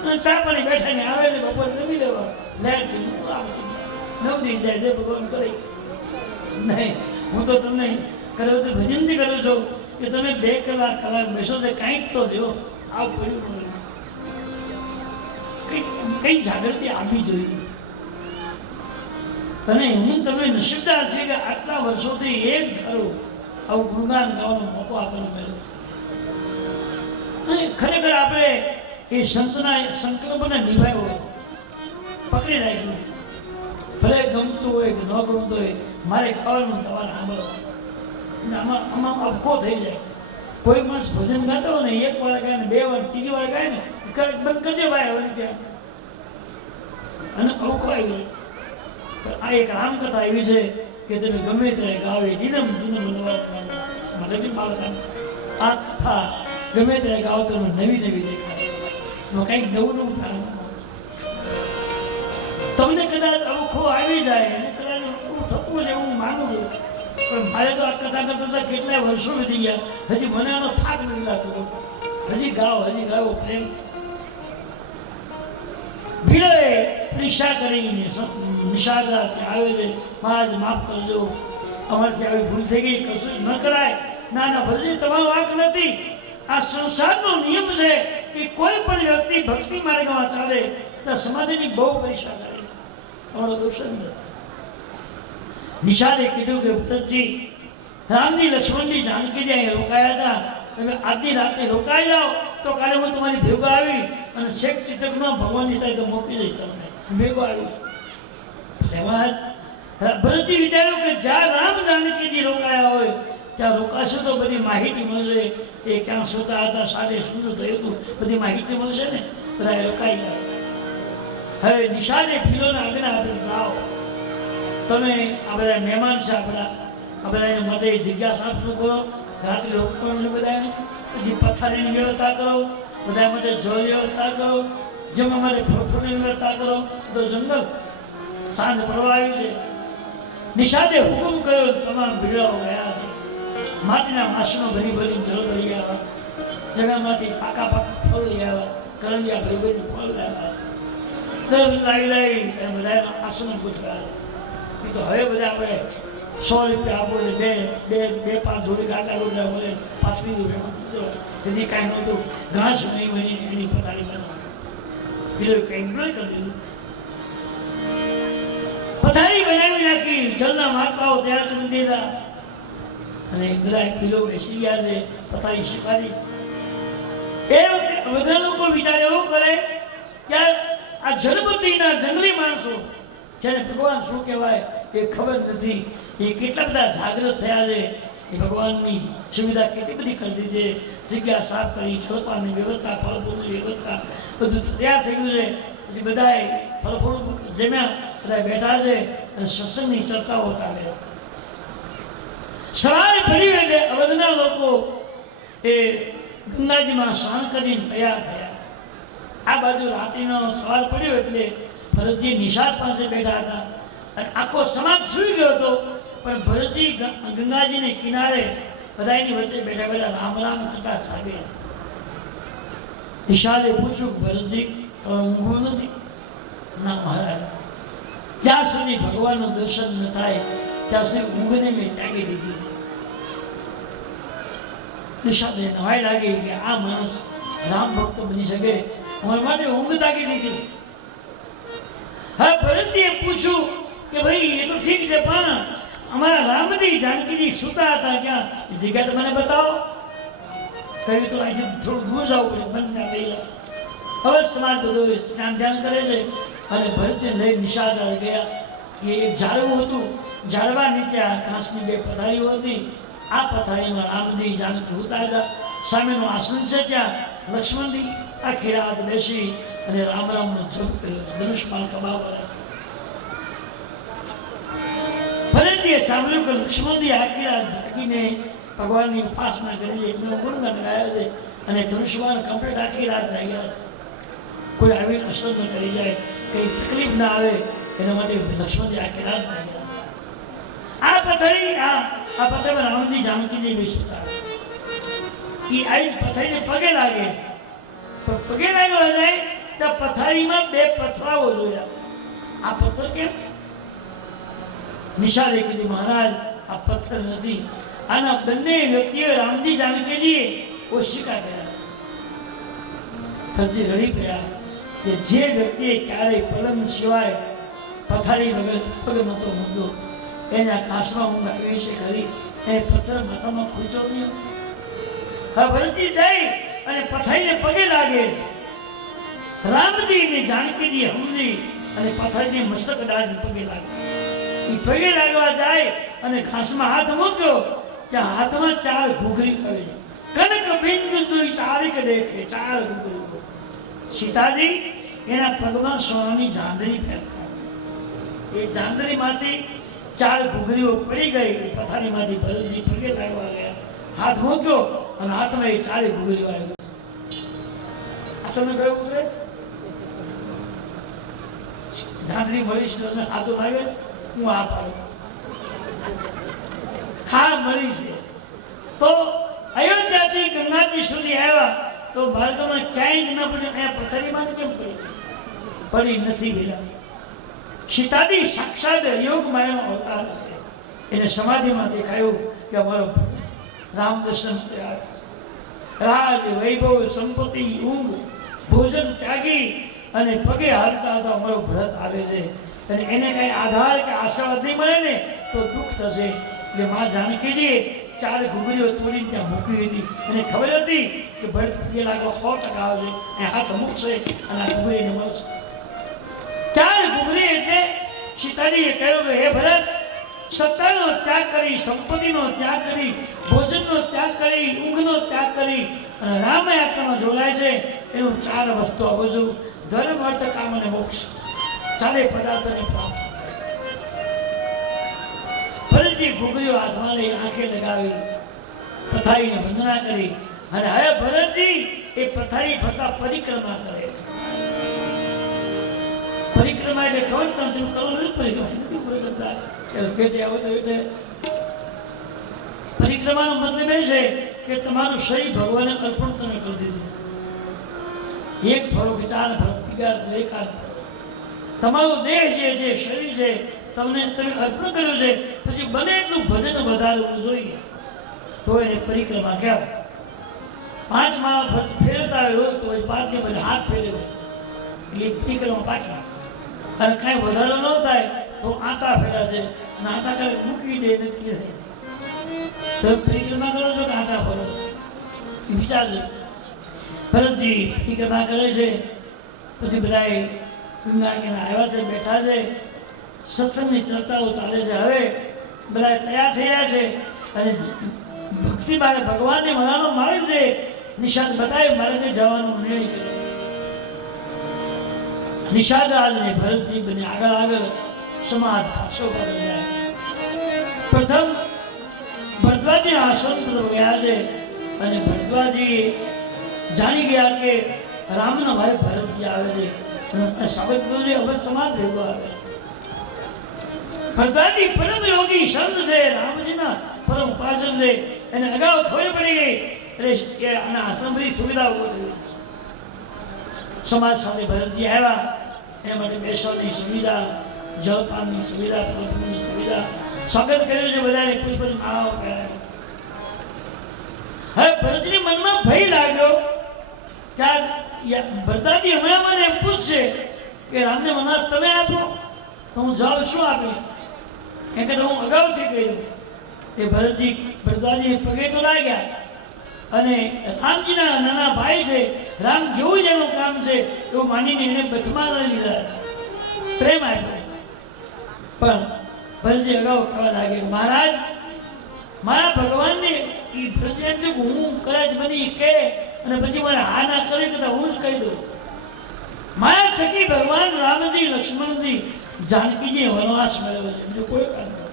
અને ચા પાણી બેઠા ને આવે છે, બપોર જમી લેવા લેટ 9 દી જાય છે ભગવાન કરે. નહીં, હું તો તમને કર્યો તો વિનંતી કરું છું કે તમે 2 કલાક બેસો તો કાંઈક તો લ્યો. આવ પડ્યું કઈ જાગૃતિ આપવી જોઈએ. અને હું તમે નસીબદાર છે કે આટલા વર્ષોથી એક ધારો આવું ગુણગાન ગાવાનો મોકો આપણને મળ્યો. અને ખરેખર આપણે એ સંતના સંકલ્પને નિભાવ્યો, પકડી રાખ્યું. ભલે ગમતું હોય કે ન ગમતું હોય, મારે ખાવાનું તમારે સાંભળવાનું. આમાં અબકો થઈ જાય. કોઈ માણસ ભજન ગાતો હોય ને, 1 વાર ગાય ને 2 વાર, 3જી વાર ગાય ને, બંધ કરજે ભાઈ હવે ત્યાં, અને અવકો આવી જાય. આ એક રામકથા એવી છે કે તમે ગમે ત્યારે ગાવે દિનમ મને બાળકા આ કથા ગમે ત્યારે ગાવ તમે નવી દેખાય. કંઈક નવું તમને કદાચ અવખો આવી જાય અને કદાચ થતું છે એવું માનું છું. પણ મારે તો આ કથા કરતા કેટલાય વર્ષો વીતી ગયા, હજી મને આનો થાક નથી લાગતો. હજી ગાવો પ્રેમ. ભીલોએ પરીક્ષા કરીને નિશાળ આવે છે, મહારાજ માફ કરજો, અમારથી આવી ભૂલ થઈ ગઈ, કશું ન કરાય. ના ભજી તમારો વાંક નથી. આ સંસારનો નિયમ છે કે કોઈ પણ વ્યક્તિ ભક્તિ માર્ગમાં ચાલે તો સમાધિની બહુ પરીક્ષા કરે. તમારો દોષ નથી. નિશાળે કીધું કે ભરતજી, રામજી, લક્ષ્મણજી, જાનકીજી અહીંયા રોકાયા હતા, તમે આજની રાતે રોકાઈ જાઓ તો કાલે હું તમારી ભેગો આવી અને શેખ ચિતકમાં ભગવાનની થાય તો મોકલી દઈશ તમને. ભેગો આવી. ભરતજી વિચાર્યું કે જ્યાં રામ જાનકીજી રોકાયા હોય ત્યાં રોકાશો તો બધી માહિતી મળશે. એ ક્યાં સુતા હતા, સાથે શું થયું હતું, બધી માહિતી મળશે ને. બધા રોકાઈ ગયા. હવે નિશાળે ભીલોના આગળ આપણે જાઓ. તમે આ બધા મહેમાન છે આપણા, આ બધાને માટે જગ્યા સાફ કરો, રાત્રે રોકવાનું બધાને, પછી પથારીની વ્યવસ્થા કરો, બધા માટે જળ વ્યવસ્થા કરો, જમવા માટે ફળફળની વ્યવસ્થા કરો. તો જંગલ સાંજ પડવા આવી છે. નિષાદે હુકમ કર્યો, તમામ ભીડાઓ ગયા છે. માટીના વાસણો ભરી ભરી જળ ભરી આવ્યા, જગામાંથી પાકા પાકા ફળ લઈ આવ્યા, કરંડિયા ભરી ભરી ફળ લાવ્યા. લાવી લાવી અને બધા આસનો પૂછવા. એ તો હવે બધા આપણે 100 રૂપિયા આપો એટલે બે પાંચ જોડી કાકા રોટલા મળે, 5 રૂપિયા એની કાંઈ નહોતું. ઘાસ નહીં બની એની પથારી બનાવવાની, બીજું કંઈ નહીં કરી દીધું. પથારી બનાવી નાખી, જલના માટલાઓ તૈયાર કરી દીધા અને બધા કિલો બેસી ગયા છે. પથારી શીખાડી. એ બધા લોકો વિચાર એવો કરે કે આ જળપતિના જંગલી માણસો જેને ભગવાન શું કહેવાય એ ખબર નથી, એ કેટલા બધા જાગૃત થયા છે. એ ભગવાનની સુવિધા કેટલી બધી કરી દીધી, જગ્યા સાફ કરી, છોડવાની વ્યવસ્થા, ફળફૂલની વ્યવસ્થા, બધું તૈયાર થઈ ગયું છે. પછી બધાએ ફળફૂલ જમ્યા, બધા બેઠા છે અને સત્સંગની ચર્ચાઓ ચાલે. સવાર પડ્યું એટલે અવધના લોકો એ ગંગાજીમાં સ્નાન કરીને તૈયાર થયા. આ બાજુ રાત્રિનો સવાર પડ્યો એટલે ભરતજી નિષાદ પાસે બેઠા હતા અને આખો સમાજ સૂઈ ગયો હતો, પણ ભરતજી ગંગાજીને કિનારે બધાની વચ્ચે બેઠા બેઠા રામ રામ કરતા સાગ્યા. નિષાદે પૂછ્યું, ભરતજી ઊંઘવું નથી? ના મહારાજ, જ્યાં સુધી ભગવાનનું દર્શન ન થાય ત્યાં સુધી ઊંઘને મેં ત્યાગી દીધી. નિષાદે નવાઈ લાગી કે આ માણસ રામ ભક્ત બની શકે, અમારા માટે ઊંઘ તાકી દીધી. હા, ભરતજીએ પૂછ્યું કે ભાઈ એ તો ઠીક છે, પણ અમારા રામજી જાનકીજી સૂતા હતા ક્યાં, જગ્યા તો મને બતાવો. કહ્યું તો આજે થોડું દૂર જવું પડે, મને લઈ લો. હવે સમાજ બધો સ્નાન ધ્યાન કરે છે અને ભરતને લઈ નિષાદ ગયા. કે એક ઝાડવું હતું, ઝાડવા નીચે આ કાંસની 2 પથારીઓ હતી. આ પથારીમાં રામજી જાનકી સૂતા હતા. સામેનું આસન છે, ત્યાં લક્ષ્મણજી આખી રાત બેસી અને રામ રામનો જપ કર્યો. ધનુષ્પાલ કમાવા. ભરતજીએ સાંભળ્યું કે લક્ષ્મણજી આખી રાત જાગીને ભગવાનની ઉપાસના કરી છે, એમનો ગુણગાન ગાયા છે અને ધનુષ્પાલ કમ્પ્લીટ આખી રાત જાગ્યા છે. કોઈ આવીને અસર ન કરી જાય, કંઈ તકલીફ ના આવે એના માટે લક્ષ્મણજી આખી રાત જાગ્યા. આ પથારીમાં રામજી જાનકીજી બેસતા. એ આવી પથારીને પગે લાગે, પણ પગે લાગવા જાય તો પથારીમાં 2 પથરાઓ જોયા. આ પથ્થર કેમ? નિષાદે કીધું, મહારાજ આ પથ્થર નથી, આના બંને વ્યક્તિઓ રામજી જાનકીજીએ ઓશિકા કર્યા. ભરતજી રડી ગયા કે જે વ્યક્તિએ ક્યારેય પલંગ સિવાય પથારી વગર પગ નહોતો મૂક્યો, એના કાશમાં ઊંઘ આવી છે ખરી, એ પથ્થર માથામાં ખૂંચો નહીં. હવે ભરતજી જાય અને પથારીને પગે લાગે. રામજી ને જાનકીજી સમજી અને પથારીને મસ્તક ડાળને પગે લાગે. એ પગે લાગવા જાય અને ઘાસમાં હાથ મૂક્યો, ત્યાં હાથમાં 4 ઘૂઘરી આવી. કનક બિંદુ તારીખ દેખે 4 ઘૂઘરીઓ. સીતાજી એના પગમાં સોનાની જાંદરી પહેરતા. એ જાંદરીમાંથી 4 ઘૂઘરીઓ પડી ગઈ. પથારીમાંથી ભરતજી પગે લાગવા ગયા, હાથ મૂક્યો અને હાથમાં એ 4 ઘૂઘરીઓ આવી. આ તમે કહ્યું છે જાંદરી મળીશ તો હાથો લાગે, હું આ પાડું. હા, મળી છે. તો અયોધ્યાથી ગંગાજી સુધી આવ્યા તો ભારતમાં ક્યાંય ન પડ્યું. અહીંયા પથારીમાં કેમ પડી નથી ગયેલા. સીતાજી સાક્ષાત યોગ માયાનો અવતાર હતો. એને સમાધિમાં દેખાયું કે અમારો રામ દર્શન થયા. રાજ વૈભવ સંપત્તિ ઊંઘ ભોજન ત્યાગી અને પગે હાલતા હતા અમારો ભરત આવે છે. અને એને કઈ આધાર કે આશીર્વાદ નહીં મળે ને તો દુઃખ થશે. એટલે માં જાનકીજીએ 4 ઘૂઘરીઓ તોડીને ત્યાં મૂકી હતી. એને ખબર હતી કે ભરત પગે લાગવા 100% આવશે, એ હાથ મૂકશે અને આ ઘૂઘરીને મળશે. 4 ઘૂઘરી એટલે સીતાજીએ કહ્યું કે હે ભરત, સત્તાનો ત્યાગ કરી, સંપત્તિનો ત્યાગ કરી, ભોજનનો ત્યાગ કરી, ઊંઘનો ત્યાગ કરી અને રામયાત્રામાં જોડાય છે. એનું 4 વસ્તુ આપું છું: ધર્મ, અર્થ, કામ અને મોક્ષ. 4 પદાર્થોને પ્રાપ્ત. ફરીથી ઘૂઘરીઓ હાથમાં લઈ આંખે લગાવી પથારીને વંદના કરી અને હવે ભરતજી એ પથારી ફરતા પરિક્રમા કરે. પરિક્રમા એટલે ખબર તમે કરો ને પરિક્રમા પેટે આવો તો એટલે પરિક્રમાનો મતલબ એ છે કે તમારું શરીર ભગવાનને અર્પણ તમે કરી દીધું. એક ફરો વિચાર ફરો બીજા એકાદ તમારો દેહ જે છે શરીર છે તમને તમે અર્પણ કર્યું છે પછી બને એટલું ભજન વધારવું જોઈએ તો એને પરિક્રમા કહેવાય. 5 માળા ફેરતા હોય તો એ 5 ને હાથ ફેરવે એટલે પરિક્રમા પાકી. અને કાંઈ વધારો ન થાય તો આંટા ફેરા છે અને આંટા કરે મૂકી દે નક્કી રહે. તો પરિક્રમા કરો છો કે આંટા ફરો વિચારજો. ભરતજી પરિક્રમા કરે છે પછી બધા ગંગાજીના આવ્યા છે બેઠા છે સત્સંગની ચર્ચાઓ ચાલે છે. હવે બધા તૈયાર થઈ રહ્યા છે અને ભક્તિ મારે ભગવાનને મળવાનો માર્ગ છે નિષાદ બતાવે મારે જવાનો નિર્ણય કર્યો. નિષાદ રાજને ભરતજી બને આગળ સમાજ ખાસો પર જાય. પ્રથમ ભરદ્વાજી આશ્રમ તરફ ગયા છે અને ભરદ્વાજી જાણી ગયા કે રામનો ભાઈ ભરતજી આવે છે અને સ્વાગત કર્યું હવે સમાજ ભેગો આવે. ભરદ્વાજી પરમ યોગી સંત છે, રામજીના પરમ ઉપાસક છે. એને અગાઉ ખબર પડી ગઈ એટલે કે આના આશ્રમ બધી સુવિધા ઉભો કરી. સમાજ સાથે ભરતજી આવ્યા એના માટે બેસવાની સુવિધા, જળપાનની સુવિધા, પ્રભુની સુવિધા, સ્વાગત કર્યું છે બધાને પુષ્પની માળાઓ પહેરાવી. હવે ભરતજીને મનમાં ભય લાગ્યો કે ભરતજી હમણાં મને પૂછશે કે રામને મનાસ તમે આપો તો હું જવાબ શું આપીશ? એ કે હું અગાઉથી કહ્યું. એ ભરતજી પગે તો લાગ્યા અને રામજીના નાના ભાઈ છે, રામ જેવું જ એનું કામ છે એવું માનીને એને બચમાં લીધા, પ્રેમ આપ્યો. પણ ભરતજી અગાઉ કહેવા લાગે મહારાજ મારા ભગવાનને હું કદાચ બની કે અને પછી મારે હા ના કરી તો હું જ કહી દઉં મારા થકી ભગવાન રામજી લક્ષ્મણજી જાનકીજી વનવાસ મેળવે છે, બીજું કોઈ કારણ નથી.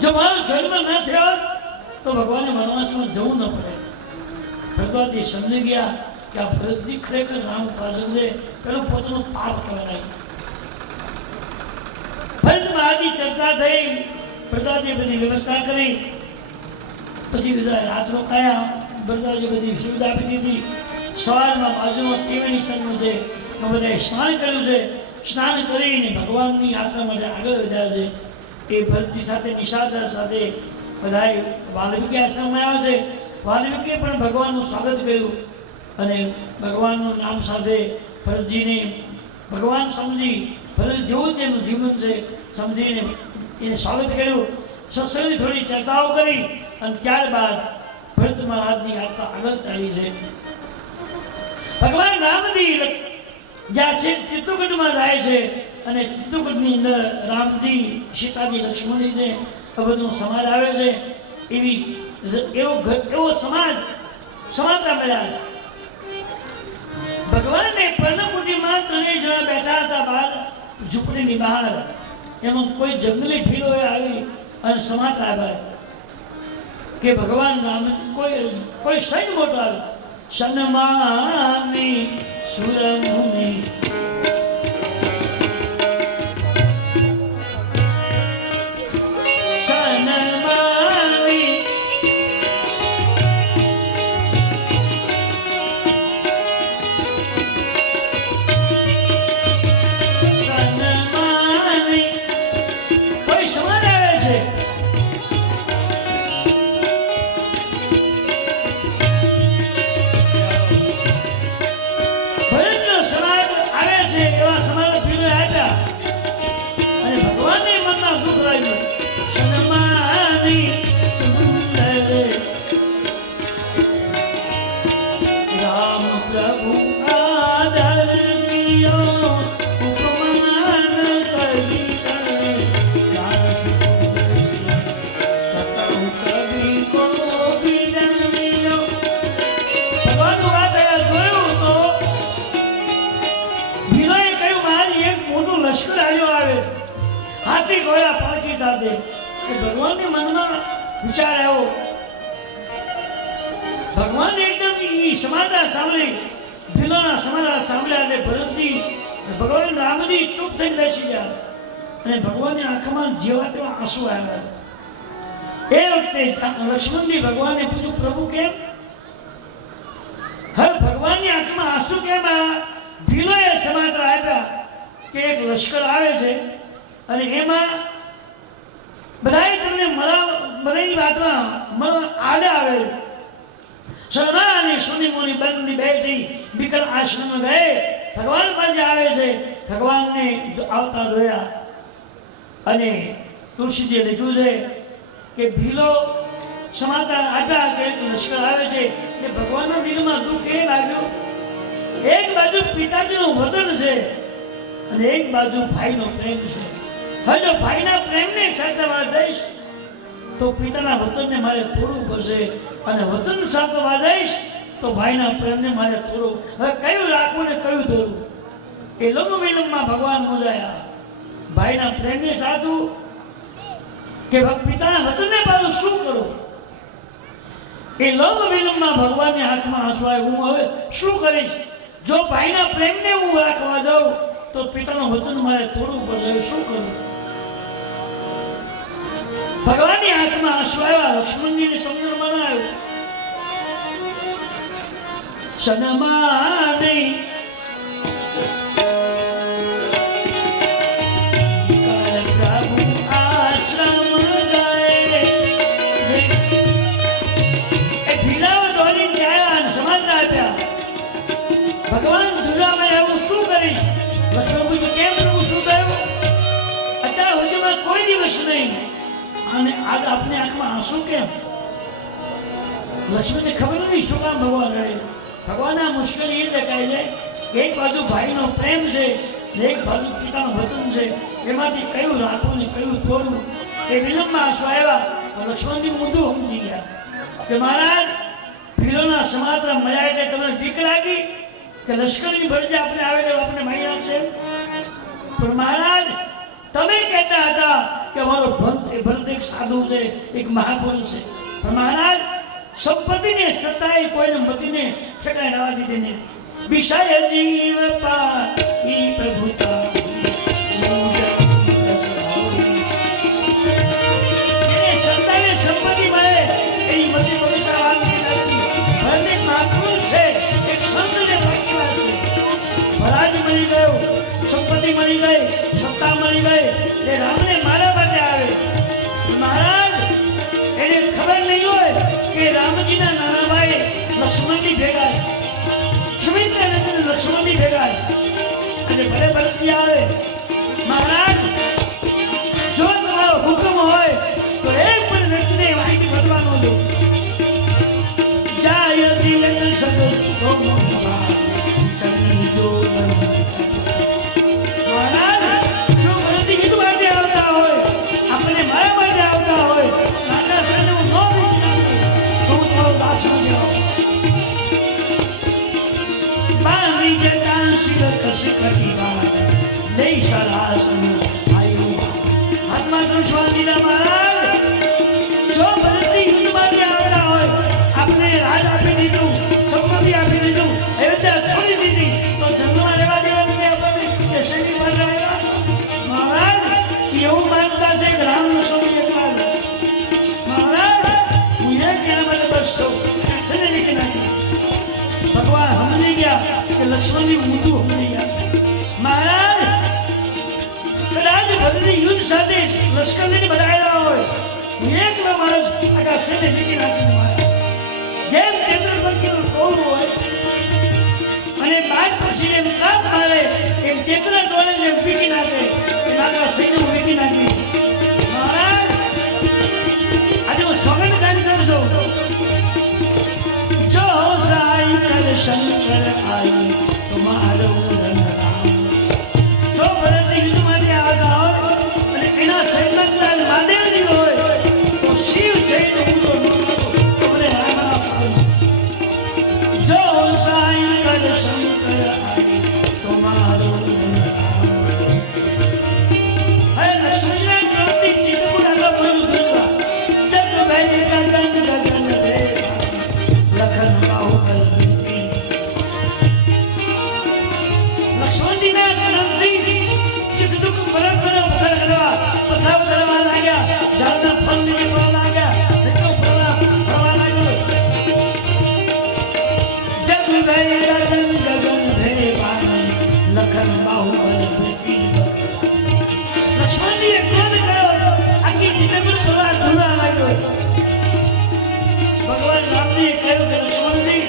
જો મારો જન્મ ન થયો તો ભગવાનને વનવાસમાં જવું ન પડે. ભગવાનજી સમજી ગયા કે આ ભરતજી ખરેખર રામ ઉપાસક છે, પેલું પોતાનું પાપ કરવા લાગ્યું. ફરીમાં આદિ ચર્ચા થઈ, ભરતજી બધી વ્યવસ્થા કરી, પછી બધા રાત રોકાયા. ભરતજી બધી સુવિધા આપી દીધી. સવારમાં બાજુમાં ત્રિવેણી સંગમ છે, બધાએ સ્નાન કર્યું છે. સ્નાન કરીને ભગવાનની યાત્રા માટે આગળ વધ્યા છે. એ ભરતજી સાથે નિષાદ સાથે બધાએ વાલ્મીકી આશ્રમમાં આવ્યા છે. વાલ્મીકીએ પણ ભગવાનનું સ્વાગત કર્યું અને ભગવાનનું નામ સાથે ભરતજીને ભગવાન સમજી ભરત જેવું જ એનું જીવન છે સમજીને એને સ્વાગત કર્યું. સત્સંગની થોડી ચર્ચાઓ કરી અને ત્યારબાદ ભરત મહારાજની યાત્રા આગળ ચાલી છે. ભગવાન રામજી જ્યાં છે ચિત્રકૂટમાં જાય છે અને ચિત્રકૂટની અંદર રામજી, સીતાજી, લક્ષ્મણજીને બધું સમાજ આવે છે. એવો સમાજ સમાજતા મળ્યા છે. ભગવાનને પર્ણકુટીમાં 3 જણા બેઠા હતા બહાર ઝૂંપડીની બહાર. એમાં કોઈ જંગલી ભીલો આવી અને સમાજતા આવ્યા કે ભગવાન રામ કોઈ સૈન્ય મોટો આવ્યો. સન્માની સુરમુનિ હાથી ઘોડા પાછી સખી સાથે એ ભગવાનને મનમાં વિચાર આવ્યો. ભગવાન એકદમ ઈ સમાચાર સાંભળી, ભીલોના સમાચાર સાંભળ્યા એટલે ભરતજી ભગવાન રામજી ચૂપ થઈને બેસી ગયા અને ભગવાનની આંખમાં જેવા તેવા આંસુ આવ્યા. એ વખતે લક્ષ્મણજી ભગવાનને પૂછ્યું, પ્રભુ કેમ? હવે ભગવાનની આંખમાં આંસુ કેમ આવ્યા? ભીલોએ સમાચાર આપ્યા કે એક લશ્કર આવે છે અને એમાં બધાય તમને બધાની વાતમાં આડે આવે. શર્મા અને સુનિમુનિ બંને બેઠી વિકલ આશ્રમ ગયે, ભગવાન પાસે આવે છે. ભગવાનને આવતા જોયા અને તુલસીજીએ લખ્યું છે કે ભીલો સમાચાર આપ્યા કે એક લશ્કર આવે છે એટલે ભગવાનના દિલમાં દુઃખ એ લાગ્યું. એક બાજુ પિતાજીનું વતન છે અને એક બાજુ ભાઈનો પ્રેમ છે. હવે જો ભાઈના પ્રેમને સાચવવા જઈશ તો પિતાના વતનને મારે તોડવું પડશે અને વતન સાચવવા જઈશ તો ભાઈના પ્રેમને મારે તોડવું. હવે કયું રાખવું ને કયું તોડવું? એ લંબ વિલંબમાં ભગવાન મૂંઝાયા. ભાઈના પ્રેમને સાચવું કે પિતાના વતનને પાછું શું કરું? એ લંબ વિલંબમાં ભગવાનની આંખમાં આંસુ આવ્યા. હું હવે શું કરીશ? જો ભાઈના પ્રેમને હું રાખવા જાઉં તો પિતાનું વચન મારે તોડવું પડે. શું કરું? ભગવાનની આંખમાં આંસુ આવ્યા. લક્ષ્મણજીને સમજણમાં ના આવ્યું. સનમાની ભગવાન દુર્ગામાં એવું શું કરીશ? લક્ષ્મણ કેમ કરવું? શું થયું? અત્યાર સુધીમાં કોઈ દિવસ નહીં અને આજ આપની આંખમાં આંસુ કેમ? લક્ષ્મણને ખબર નથી શું કામ ભગવાન રડે. ભગવાન આ મુશ્કેલી એ દેખાય છે. એક બાજુ ભાઈનો પ્રેમ છે ને એક બાજુ પિતાનું વતન છે. એમાંથી કયું રાખવું ને કયું તોડવું? એ વિલંબમાં આંસુ આવ્યા. લક્ષ્મણજી મોઢું સમજી ગયા કે મહારાજ ભીલોના સમાચાર મળ્યા એટલે તમને બીક લાગી કે લશ્કરની ફરજે આપણે આવે તો આપણે મારી નાખશે. પણ મહારાજ તમે કહેતા હતા કે અમારો ભરત એક સાધુ છે, એક મહાપુરુષ છે. પણ મહારાજ સંપત્તિને સત્તાએ કોઈને મતીને ઠેકાઈ રહેવા દીધી ને વિષય જીવ પાઈ પ્રભુતા સંપત્તિ મળે એની મતી પવિત્ર વાત ભરત એક મહાપુરુષ છે, એક સંતને મળી ગયો, સંપત્તિ મળી ગઈ, સત્તા મળી ગઈ. એ રામને મારા પાસે આવે. મહારાજ એને ખબર નહીં હોય કે રામજીના નાના ભાઈ લક્ષ્મણજી ભેગા, સુમિત્રા નંદન લક્ષ્મણજી ભેગા અને ભલે ભરતજી આવે. મહારાજ જો તમારો હુકમ હોય તો એક પણ વ્યક્તિને માહિતી બદલવાનો દો. જાય જીવન સદો હાથમાં શ્વાસ દીધા. મહારાજ જો ભરતજી યુદ્ધમાં આવતા હોય આપણે રાજ આપી દીધું, સંપત્તિ આપી દીધું, અયોધ્યા છોડી દીધી તો જન્મમાં રહેવા દેવા નથી આપણને શૈલી પર રહેવા. મહારાજ એવું માનતા છે કે રામ લક્ષ્મણ એકલા. મહારાજ હું એક એના માટે બસતો છે લીધી નાખી. ભગવાન સમજી ગયા કે લક્ષ્મણજી ઊંધું સમજી ગયા. મહારાજ કદાચ ભરતની યુદ્ધ સાથે લશ્કરને બધાયેલા હોય એક માણસ આખા શરીરે નીકળી નાખીને મારે જેમ કેન્દ્ર પંખીનું ટોળું હોય અને બાદ પછી એમ કાપ મારે એમ ચેત્ર ટોળે જેમ પીકી નાખે એમ આખા શરીરનું વીકી નાખી. મહારાજ આજે હું સોગંદ ગાન કરજો. જો સાઈ કર શંકર આઈ તો મારો જો ભરતની યુદ્ધમાંથી આવતા હોય અને એના શરીરમાં મહાદેવજી હોય તો શિવ જઈને તમને રામના જો સાઈ કર શંકર આઈ તો મારો હે લક્ષ્મણજીના ક્રોધિત ચિત્ત બાહુબલ બીતી લક્ષ્મણજીના તરફથી સુખ દુઃખ પરમ પરમ કરવા પથાવ કરવા લાગ્યા જાતના ફળ નીકળવા લાગ્યા એટલો ફરવા લાગ્યો જગ ગઈ ગગન ગગન ભે પાણી લખન બાહુબલ બીતી લક્ષ્મણજીએ ક્રોધ કર્યો આખી જગત ફરવા ધૂળા લાગ્યો ભગવાન રામજીએ કહ્યું કે લક્ષ્મણજી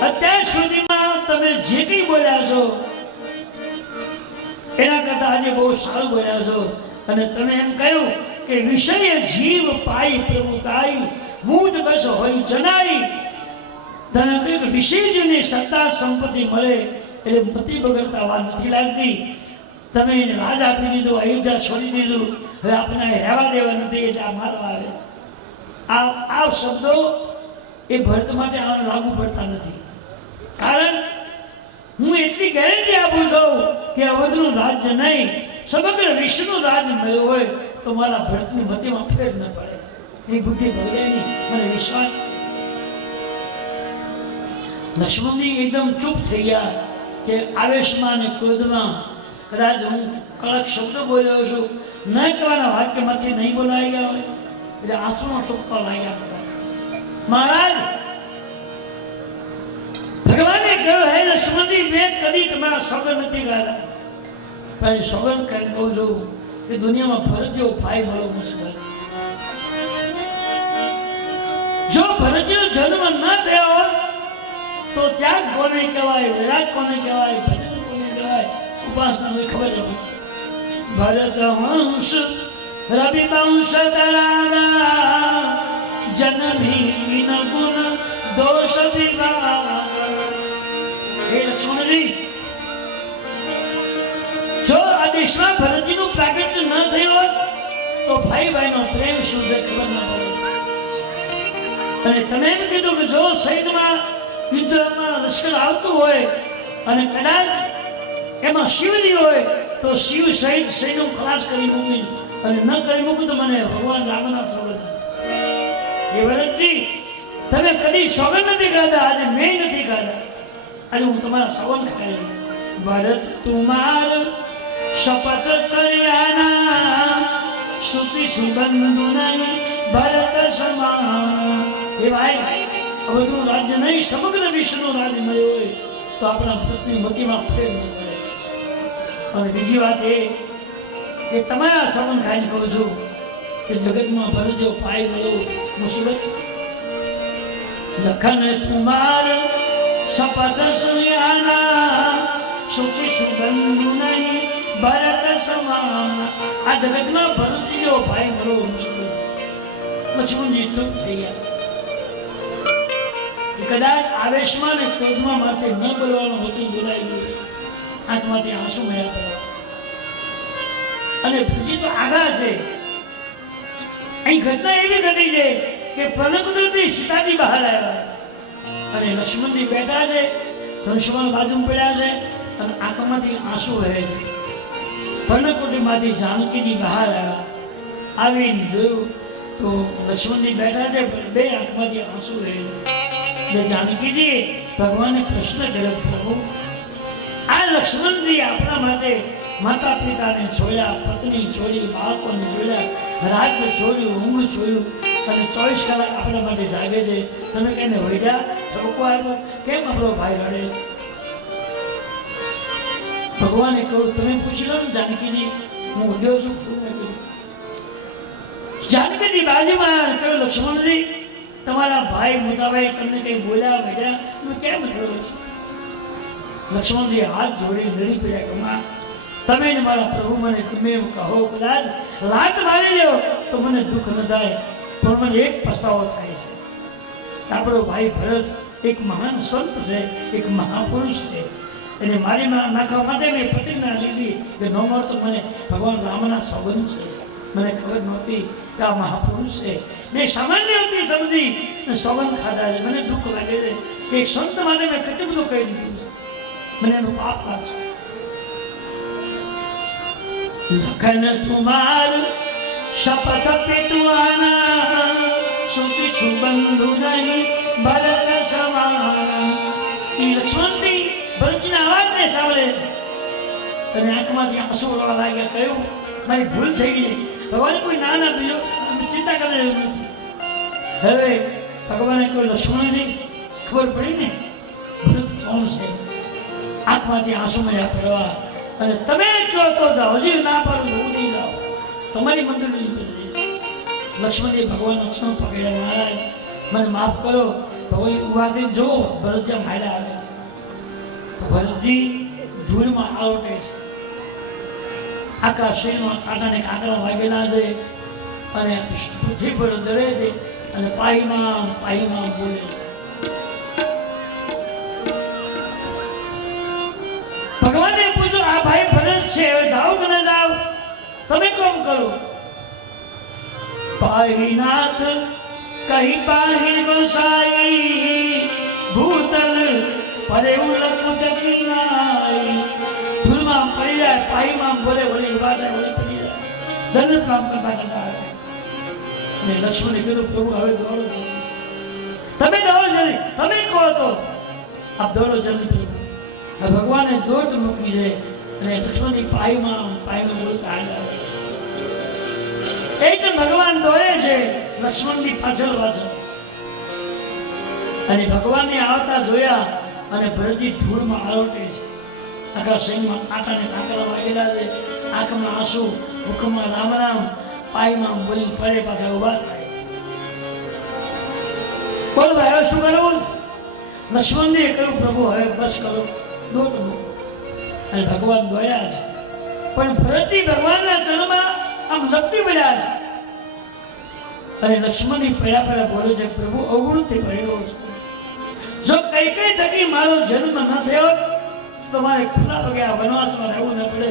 અત્યાર સુધીમાં તમે જે કંઈ બોલ્યા છો એના કરતા આજે બહુ સારું બોલ્યા છો અને તમે એમ કહ્યું કે વિષય જીવ પાઈ પ્રભુતાઈ મૂળ કશ હોય જનાઈ તને કહ્યું કે વિશેષની સત્તા સંપત્તિ મળે એટલે મતિ બગડતા વાર નથી લાગતી તમે એને રાજ આપી દીધું અયોધ્યા છોડી દીધું હવે આપણે રહેવા દેવા નથી એટલે આ મારવા આવે આ શબ્દો એ ભરત માટે આને લાગુ પડતા નથી કારણ હું એટલી ગેરંટી આપું છું કે અવધનું રાજ્ય નહીં સમગ્ર વિશ્વનું રાજ્ય મળ્યું હોય તો મારા ભરતની મતિમાં ફેર ન પડે એની બુદ્ધિ બગડે નહીં મને વિશ્વાસ લક્ષ્મણજી એકદમ ચૂપ થઈ ગયા કે આવેશમાં અને ક્રોધમાં કદાચ હું કડક શબ્દ બોલ્યો છું ન કહેવાના વાક્યમાંથી નહીં બોલાઈ ગયા હોય એટલે આંસુમાં ટૂંકવા લાગ્યા મહારાજ ભગવાને કહ્યું હે લક્ષ્મણજી મેં કદી તમારા સોગંદ નથી ગાળા પણ સોગંદ કરીને કહું છું કે દુનિયામાં ભરત જેવો ભાઈ મળવો મુશ્કેલ જો ભરતનો જન્મ ન થયો તો ત્યાગ કોને કહેવાય વિરાટ કોને કહેવાય ભજન કોને કહેવાય ઉપાસના કોઈ ખબર નથી ભરત વંશ રવિ વંશ તરારા જનમી ન ગુણ દોષ વિવાદ હે લક્ષ્મણજી જો આ દેશમાં ભરતજીનું પ્રાગટ્ય ન થયું તો ભાઈ ભાઈનો પ્રેમ શું છે ખબર ન પડે અને તમે એમ કીધું કે જો સૈન્યમાં યુદ્ધમાં લશ્કર આવતું હોય અને કદાચ એમાં શિવજી હોય તો શિવ સહિત સૈન્ય ખલાસ કરી મૂકી અને ન કરી મૂકું તો મને ભગવાન રામના સોગંદ એ ભરતજી તમે કદી સોગંદ નથી ખાધા આજે મેં નથી ખાધા અને હું તમારા સોગંદ ખાઈ ભરત તુમાર શપથ કર્યાના સુતિ સુગંધ નહીં ભરત સમાન એ ભાઈ અવધનું રાજ્ય નહીં સમગ્ર વિશ્વનું રાજ્ય મળ્યું હોય તો આપણા ભરતની મતિમાં ફેર ન પડે અને બીજી વાત એ કે તમારા સંબંધ ખાઈને કહું છું કે જગતમાં ભરત જેવો પાય મળ્યો મુસીબત છે લખન કુમાર શપથ સુયાના સુખી સુગંધ નહીં ભરત સમાન આ જગતમાં ભરત જેવો ભાઈ મળ્યો મુસીબત લક્ષ્મણજી ચૂપ થઈ ગયા કદાચ આવેશમાં ને ક્રોધમાં માટે ન બોલવાનું હતું બોલાઈ ગયું આંખમાંથી આંસુ મળ્યા કરવા અને બીજી તો આગા છે અહીં ઘટના એવી ઘટી છે કે પ્રણકુટી સીતાજી બહાર આવ્યા અને લક્ષ્મણજી બેઠા છે ધનુષ્યમાન બાજુમાં પડ્યા છે અને આંખમાંથી આંસુ વહે છે પ્રણકુટીમાંથી જાનકીજી બહાર આવ્યા આવીને જોયું તો લક્ષ્મણજી બેઠા છે બે આંખમાંથી આંસુ વહે છે જાનકીજી ભગવાને પ્રશ્ન કર્યો પ્રભુ આ લક્ષ્મણજી આપણા માટે માતા પિતાને છોડ્યા પત્ની છોડી બાળકોને છોડ્યા રાજ્ય છોડ્યું ઊંઘ છોડ્યું અને 24 કલાક આપણા માટે જાગે છે તમે કઈને વૈજા ઠપકો આવ્યો કેમ આપણો ભાઈ રડે ભગવાને કહ્યું તમે પૂછી લો ને જાનકીજી હું ઉડ્યો છું જાનકીજી બાજુમાં કહ્યું લક્ષ્મણજી તમારા ભાઈ મોટાભાઈ તમને કઈ બોલ્યા બેઠા તમે કેમ રડો છો લક્ષ્મણજી હાથ જોડી લડી પડ્યા કમા તમે ને મારા પ્રભુ મને તમે એમ કહો કદાચ લાત મારી લ્યો તો મને દુઃખ ન થાય પણ મને એક પસ્તાવો થાય છે આપણો ભાઈ ભરત એક મહાન સંત છે એક મહાપુરુષ છે એને મારી નાખવા માટે મેં પ્રતિજ્ઞા લીધી કે ન મળતો મને ભગવાન રામના સંબંધ છે મને ખબર નહોતી કે આ મહાપુરુષ છે મેં સામાન્ય હતી સમજી સંબંધ ખાધા છે મને દુઃખ લાગે છે કે એક સંત માટે મેં કેટલું બધું કહી દીધું છે મને એનું પાપ લાગશે લખન કુમાર શપથ પિતુઆના સુખી સુબંધુ નહીં ભરત સમાન અને આંખમાંથી આંસુ વળવા લાગ્યા. કહ્યું મારી ભૂલ થઈ ગઈ. ભગવાને કોઈ ના ના બીજો ચિંતા કરે એવું નથી. હવે ભગવાને કોઈ લક્ષ્મણજી ખબર પડી ને ભરત કોણ છે. આંખમાંથી આંસુ મળ્યા ફરવા. અને તમે કહો તો જાઓ, હજી ના પાડું તો હું નહીં જાઓ, તમારી મંદિર. લક્ષ્મણજી ભગવાન લક્ષ્મણ પકડ્યા. મહારાજ મને માફ કરો. ભગવાન ઉભા થઈને જુઓ ભરતજી માર્યા આવે. ભરતજી ધૂળમાં આલોટે છે. આખા શરીરમાં કાંટાને કાંકરા વાગેલા છે અને પૃથ્વી પર દરે છે અને પાહીમાં બોલે છે. ભગવાનને પૂછો આ ભાઈ ભરત છે, હવે જાઓ કે ન જાઓ, તમે કોમ કરો. પાહીનાથ કહી પાહી ગોસાઈ ભૂતલ પરે ઉલક ટકી નાઈ. ધૂળમાં પડી જાય, પાહીમાં બોલે, વળી ઉભા થાય, વળી પડી જાય. દંડ કામ કરતા આવે. અને લક્ષ્મણે કીધું પ્રભુ હવે દોડો, તમે દોડો જલ્દી, તમે કહો તો આપ દોડો જલ્દી. ભગવાને દોટ મૂકી છે અને લક્ષ્મણની પાહીમાં બોલતા આવ્યા. એકદમ ભગવાન દોડે છે, લક્ષ્મણની પાછળ અને ભગવાનને આવતા જોયા અને ભરતજી ધૂળમાં આલોટે છે. આખા શરીરમાં કાંટાને કાંકરા વાગેલા છે. આંખમાં આંસુ, મુખમાં રામ રામ, પાયમાં બોલી પડે પાછા ઉભા થાય. બોલ ભાઈ હવે શું કરવું? લક્ષ્મણજીએ કહ્યું પ્રભુ હવે બસ કરો, દોટ મૂકો. અને ભગવાન દોડ્યા છે પણ ભરતજી ભગવાનના ચરણમાં આમ લપટી પડ્યા છે. અને લક્ષ્મણની પડ્યા બોલે છે પ્રભુ અવગુણથી ભરેલો છે. જો કઈ થકી મારો જન્મ ન થયો તો મારે ખુલ્લા પગે આ વનવાસમાં રહેવું ન પડે.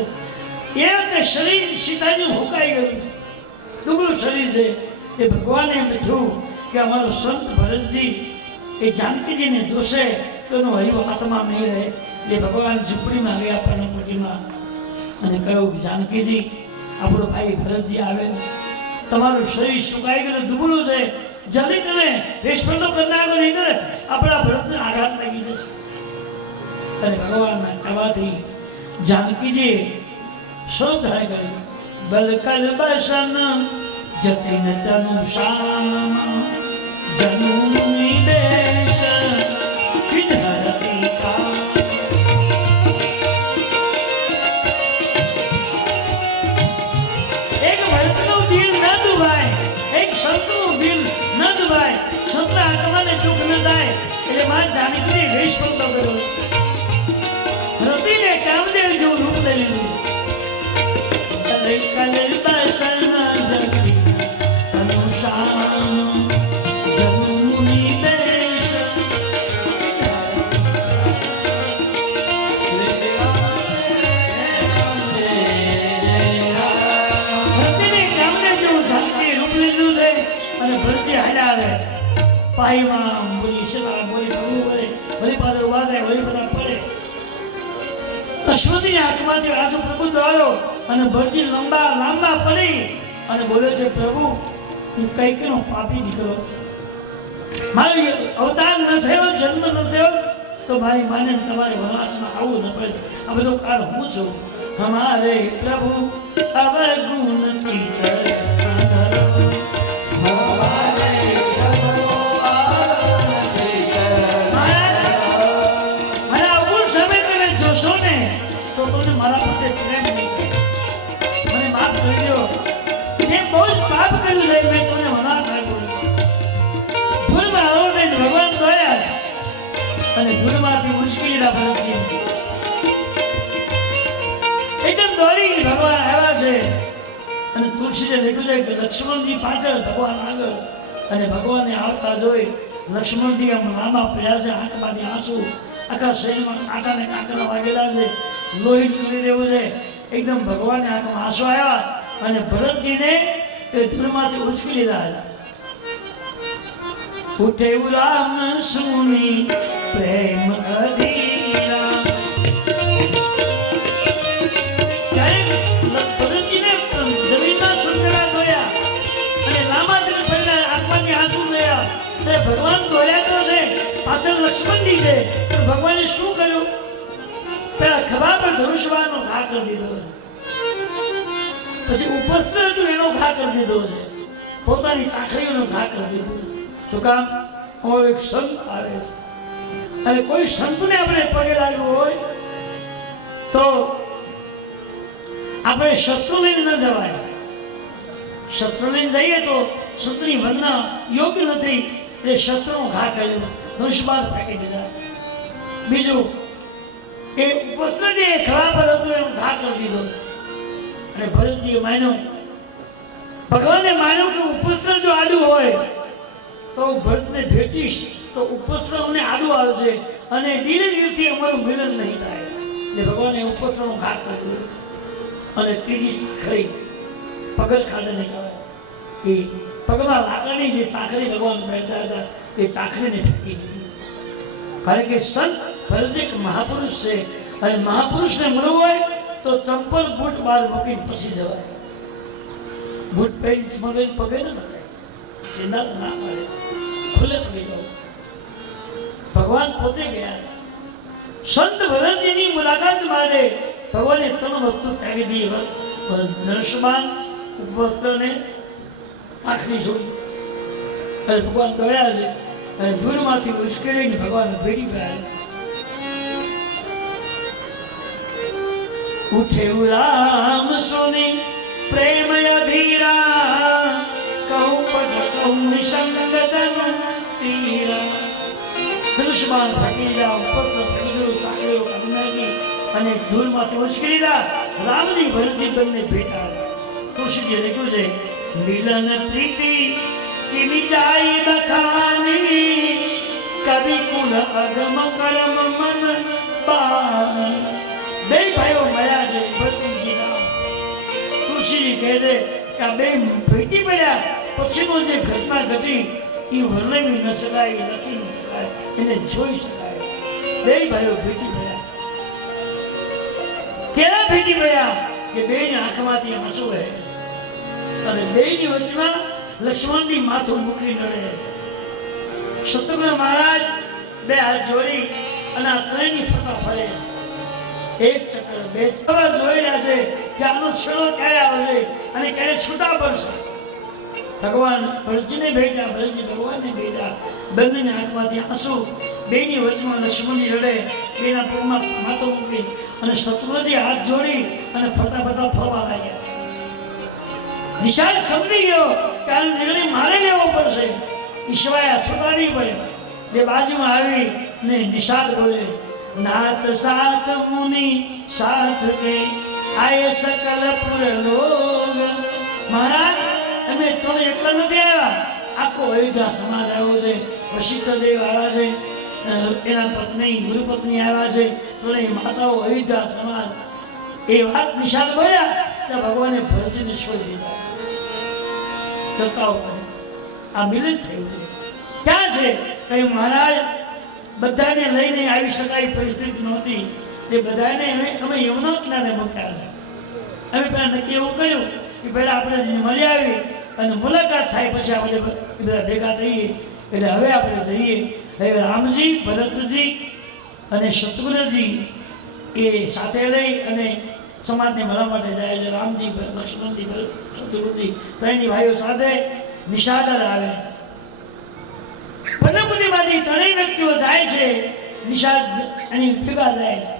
એ વખતે શરીર સીતાજી હુકાઈ ગયું, દુબળું શરીર છે. એ ભગવાને એમ થયું કે અમારો સંત ભરતજી એ જાનકીજીને જોશે તો એનો હૈયો આત્મા નહીં રહે. એ ભગવાન ઝૂંપડીમાં ગયા પર્ણકુટીમાં અને કહ્યું જાનકીજી આપણો ભાઈ ભરતજી આવે, તમારું શરીર સુકાઈ ગયું, દુબળું છે, જલ્દી તમે વેશપંડો કરનાર નહીં કરે, આપણા ભરતને આઘાત લાગી જશે. અને ભગવાનના કહેવાથી જાનકીજી શું થાય ગયું? બલકલ બસન જતિન તનુ શામ જનુની દેશ વિધરતી કા. એક ભરતનું દિલ ન દુભાય, એક સંતનું દિલ ન દુભાય, સંતના આત્માને દુઃખ ન થાય એટલે માં જાનકીને વેશ પંતો કર્યો. રતિને કામદેવ જેવું રૂપ લઈ લીધું. પાહીમાં બોલી શેતા બોલી ભગવું કરે, વળી પાછો ઉભા થાય, વળી બધા પડે. અશ્વતીની આંખમાંથી આંસુ પ્રભુ આવ્યો અને ભરતજી લાંબા પડી અને બોલે છે પ્રભુ હું કઈકનો પાપી દીકરો, મારો અવતાર ન થયો, જન્મ ન થયો તો મારી માને તમારે વનવાસમાં આવવું ન પડે. આ બધો કાળ હું છું. હમારે પ્રભુ અવગુણ ચિત્ત મારા પ્રત્યે પ્રેમ નહીં કરે, મને માફ કરી દો. મેં બહુ જ પાપ કર્યું છે, મેં તમને વનવાસ આપ્યો. ધૂળમાં આવો નહીં, ભગવાન દોડ્યા અને ધૂળમાંથી ઉંચકી લીધા ભરતજી. એકદમ દોડી ભગવાન આવ્યા છે અને તુલસીને લખ્યું છે કે લક્ષ્મણજી પાછળ, ભગવાન આગળ. અને ભગવાનને આવતા જોઈ લક્ષ્મણજી આમ લાંબા પડ્યા છે, આંખમાંથી આંસુ, આખા શરીરમાં કાંટાને કાંકરા વાગેલા છે, લોહી નીકળી રહ્યું છે. એકદમ ભગવાનને આંખમાં આંસુ આવ્યા અને ભરતજીને એ ધૂળમાંથી ઉચકી લીધા હતા. ઉઠે રામ સુની પ્રેમ અધીરા. ભરતજીને જમીનના સુંદરા જોયા અને લાંબા દિન પહેલા આંખમાંથી આંસુ જોયા. ભગવાન દોડ્યા તો છે, પાછળ લક્ષ્મણજી છે, પણ ભગવાને શું કર્યું? પેલા ખભા પર ધનુષબાણનો ઘા કરી દીધો છે, પછી ઉપસ્થ એનો ઘા કરી દીધો છે, પોતાની ચાખડીઓનો ઘા કરી દીધો છે. શું કામ? એક સંત આવે છે અને કોઈ સંતને આપણે પગે લાગ્યું હોય તો આપણે શત્રુ લઈને ન જવાય. શત્રુ લઈને જઈએ તો સંતની વંદના યોગ્ય નથી. એ શત્રુનો ઘા કર્યો, ધનુષબાણ ફેંકી દીધા. બીજું એ ઉપસ્થ જે ખભા પર હતું એનો ઘા કરી દીધો અને ભરતજીએ માન્યું, ભગવાને માન્યું કે ઉપસ્થ જો આડું હોય તો ભરતને ભેટીશ તો ઉપસ્થ અમને આડું આવશે અને ધીરે ધીરેથી અમારું મિલન નહીં થાય. એટલે ભગવાને ઉપસ્થનો ઘા કર્યો અને ત્રીજી ખરી પગરખાને કહેવાય એ પગમાં લાકડની જે ચાકરી ભગવાન પહેરતા હતા એ ચાકરીને ફેંકી દીધી. કારણ કે સંત ભરત એક મહાપુરુષ છે અને મહાપુરુષને મળવું હોય તો ચંપલ બૂટ બહાર મૂકીને પછી જવાય. બૂટ પહેરી મગજ પગે ન નખાય, એ ના પડે, ખુલ્લે પગે જવું. ભગવાન પોતે ગયા. સંત ભરતજીની મુલાકાત માટે ભગવાને ત્રણ વસ્તુ ત્યાગી દીધી. ધનુષબાણ, ઉપવસ્ત્રને આંખની જોડી. અને ભગવાન દોડ્યા છે અને દૂરમાંથી ઉશ્કેરીને ભગવાન ભેટી ગયા. ઉઠે રામ સોની પ્રેમ અધીરા, કહું પદ કહું નિસંગ તન તીરા. ધનુષબાણ ફાટી ગયા, ઉપવસ્ત્ર ફાટી ગયું, ચાકરીઓ કાઢી નાખી અને ધૂળમાંથી ઉશ્કેરી દીધા. રામની ભરતજી બંને ભેટા. તુલસીજી લખ્યું છે, મિલન પ્રીતિ કિમી જાય બખાની, કવિ કુલ અગમ કરમ મન પાની. બે ભાઈઓ મળ્યા છે ભરતજીના. તુલસીજી કહે છે કે આ બે ભેટી પડ્યા પછીનો જે ઘટના ઘટી એ વર્ણવી ન શકાય, લખી ન શકાય, એને જોઈ શકાય. બે ભાઈઓ ભેટી પડ્યા. કેવા ભેટી પડ્યા કે બેની આંખમાંથી આંસુ વહે અને બેની વચમાં લક્ષ્મણની માથું મૂકી નડે. શત્રુઘ્ન મહારાજ બે હાથ જોડી અને આ ત્રણની ફરતા ફરે. એક ચક્કર, બે ચક્કર જોઈ રહ્યા છે કે આનો છેડો ક્યારે આવશે અને ક્યારે છૂટા પડશે. ભગવાન ભરતજીને ભેટ્યા, ભરતજી ભગવાનને ભેટ્યા. બંનેની આંખમાંથી આંસુ, બેની વચમાં લક્ષ્મણજી રડે, બેના પગમાં માથું મૂકી અને શત્રુઘ્નજી હાથ જોડી અને ફરતા ફરતા ફરવા લાગ્યા. નિષાદ સમજી ગયો કે આનો નિર્ણય મારે લેવો પડશે. ઈશ્વરા છૂટા નહીં પડ્યા. બે બાજુમાં આવી ને નિષાદ બોલે, નાથ સાથ મુનિ સાથ કે આય સકલ પુર લોગ. મહારાજ તમે ત્રણ એકલા નથી આવ્યા, આખો અયોધ્યા સમાજ આવ્યો છે. વશિષ્ઠ દેવ આવ્યા છે, એના પત્ની ગુરુપત્ની આવ્યા છે, ત્રણેય માતાઓ અયોધ્યા સમાજ. એ વાત નિષાદ બોલ્યા ત્યાં ભગવાને ભરતજીને છોડી દીધા. કરતાઓ કરે આ મિલન થયું છે. ક્યાં છે? કહ્યું મહારાજ બધાને લઈને આવી શકાય પરિસ્થિતિ નહોતી. એ બધાને અમે યમુના કિનારે મૂક્યા છે. અમે પહેલા નક્કી એવું કર્યું કે પહેલા આપણે મળી આવી અને મુલાકાત થાય પછી આપણે બધા ભેગા થઈએ. એટલે હવે આપણે જઈએ. હવે રામજી, ભરતજી અને શત્રુઘ્નજી એ સાથે લઈ અને સમાજને મળવા માટે જાય છે. રામજી, લક્ષ્મણજી, શત્રુઘ્નજી ત્રણેય ભાઈઓ સાથે નિષાદર આવે. પર્ણકુટીમાંથી ત્રણેય વ્યક્તિઓ જાય છે. નિષાદ એની ભેગા જાય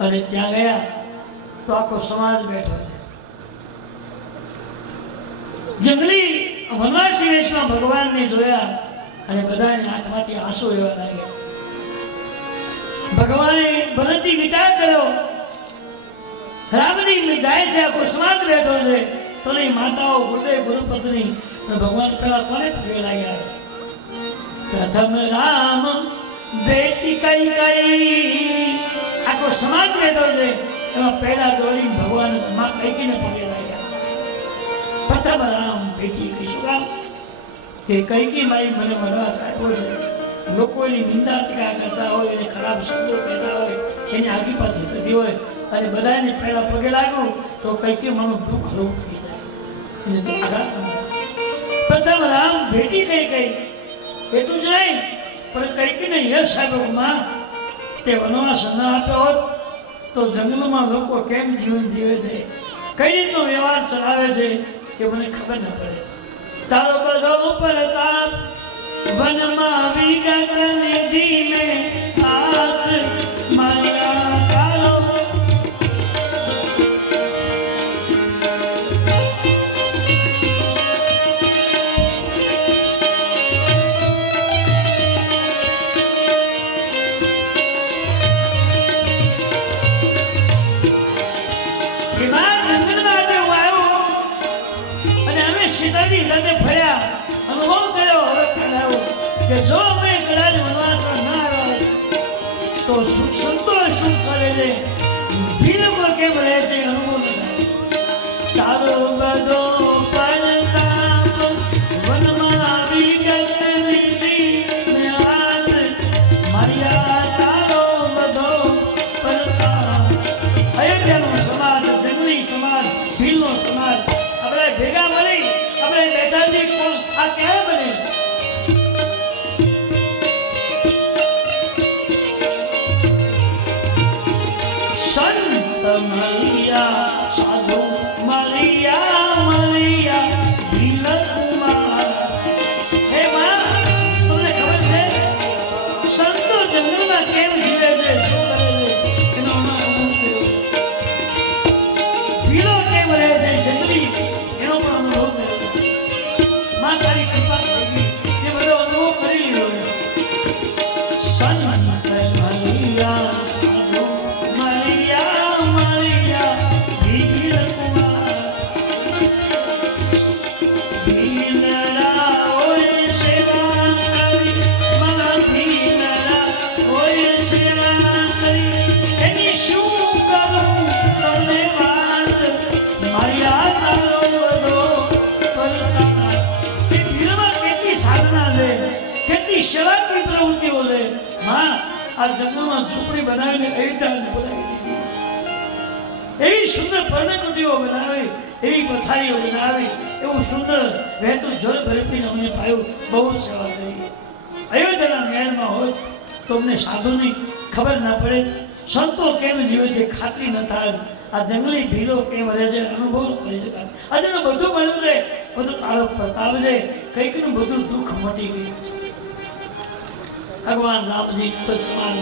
અને ત્યાં ગયા તો આખો સમાજ બેઠો છે. જંગલી વનવાસી વેશમાં ભગવાનને જોયા અને બધાની આંખમાંથી આંસુ એવા લાગ્યા. ભગવાને ભરતજી વિચાર કર્યો, રામજી જાય છે, આખો સમાજ બેઠો છે, તો નહીં માતાઓ, ગુરુદેવ, ગુરુપત્ની. ભગવાન પેલા કોને પગે લાગ્યા? પ્રથમ રામ બેટી કઈ કઈ. આખો સમાજ બેઠો છે, એમાં પહેલા દોડી ભગવાન માં કઈકીને પગે લાગ્યા. પ્રથમ રામ બેટી કઈ. શું કામ? કે કઈકી મારી મને મળવા સાહેબો છે. લોકો એની નિંદા ટીકા કરતા હોય, એને ખરાબ શબ્દો કહેતા હોય, એની આગી પાછી થતી હોય અને બધાને પહેલા પગે લાગ્યું તો કઈકી મારું દુઃખ હળવું થઈ જાય. એને આઘાત પ્રથમ રામ ભેટી કઈ કઈ. એટલું જ નહીં પણ કઈકીને યશ આપ્યો. માં તે વનવાસ ન આપ્યો હોત તો જંગલમાં લોકો કેમ જીવન જીવે છે, કઈ રીતનો વ્યવહાર ચલાવે છે એ મને ખબર ન પડે. તારો બધો પ્રતાપ વનમાં વિગત નિધિ મે હાથ માર્યા તારો. સીતાજી સાથે ફર્યા, અનુભવ કર્યો, હવે ખ્યાલ આવ્યો કે જો અમે કદાચ વનવાસમાં ના આવ્યા તો સંતોષ શું કરે છે, ભીલકો કેમ રહે છે, અનુભવ થાય. તારો બધો પરતાપ વનમાં વિગત નિધિ મે હાથ માર્યા તારો બધો પરતાપ. અયોધ્યાનો સમાજ, જંગલી સમાજ, ભીલનો સમાજ આપણે ભેગા મળી આપણે બેઠાજી કોણ આ ક્યારે બને? સંત મળ્યા, સાધુ મળ્યા, મળ્યા ભીલકુમાર. હે માં, તમને ખબર છે સંતો જંગલમાં કેમ જીવે છે, શું કરે છે, એનો અનુભવ કર્યો. ભીલો કેમ રહે છે જંગલી, એનો પણ અનુભવ કર્યો. માં તારી કૃપા થઈ ગઈ, એ બધો અનુભવ કરી લીધો. સંત મળ્યા, સાધુ મળ્યા, મળ્યા ભીલકુમાર. ભીલડા ઓય સેવા કરી, મારા ભીલડા ઓય સેવા કરી, એની શું કરું તમને વાત, માર્યા તારો બધો પરતાપ. એ ભીલમાં કેટલી સાધના છે, કેટલી સેવાકીય પ્રવૃત્તિઓ છે. માં આ જંગલમાં ઝૂંપડી બનાવીને અયોધ્યાને બોલાવી દીધી, એવી સુંદર પર્ણકુટીઓ બનાવી, એવી પથારીઓ બનાવી, એવું સુંદર વહેતું જળ ભરતીને અમને પાયું. બહુ સેવા કરી. અયોધ્યાના મહેલમાં હોય તો અમને સાધુની ખબર ના પડે, સંતો કેમ જીવે છે ખાતરી ન થાય, આ જંગલી ભીલો કેમ રહે છે અનુભવ કરી શકાય. આજે બધું મળ્યું છે, બધું તારો પ્રતાપ છે, કંઈકનું બધું દુઃખ મટી ગયું. ભગવાન રામજી સમાન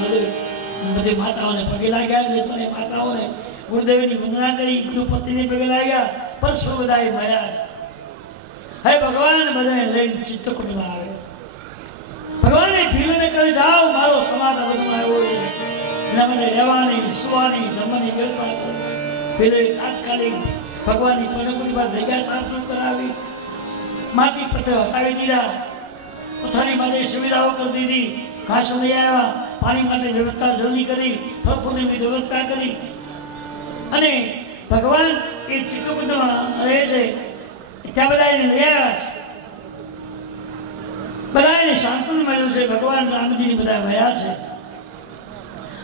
બધી માતાઓને પગે લાગ્યા છે, ત્રણેય માતાઓને ગુરુદેવની વંદના કરી, ગુરુપતિને પગે લાગ્યા, પરસો બધાએ મળ્યા છે. હવે ભગવાન બધાને લઈને ચિત્તકૂટમાં આવે. ભગવાને ભીલને કહ્યું જાઓ, મારો સમાજ અવધમાં આવ્યો છે, એના મને રહેવાની, સુવાની, જમવાની વ્યવસ્થા કરો. ભીલોએ તાત્કાલિક ભગવાનની પર્ણકુટીમાં જગ્યા સાફ કરાવી, માટી પથ્થર હટાવી દીધા, પથારી માટે સુવિધાઓ કરી દીધી, ઘાસ લઈ આવ્યા, પાણી માટે વ્યવસ્થા જલ્દી કરી, ફળ ફૂલની વ્યવસ્થા કરી. અને ભગવાન એ ચિત્તકૂટમાં રહે છે, ત્યાં બધા એને લઈ આવ્યા છે, બધા એને સાંત્વન મળ્યું છે. ભગવાન રામજીની બધા મળ્યા છે.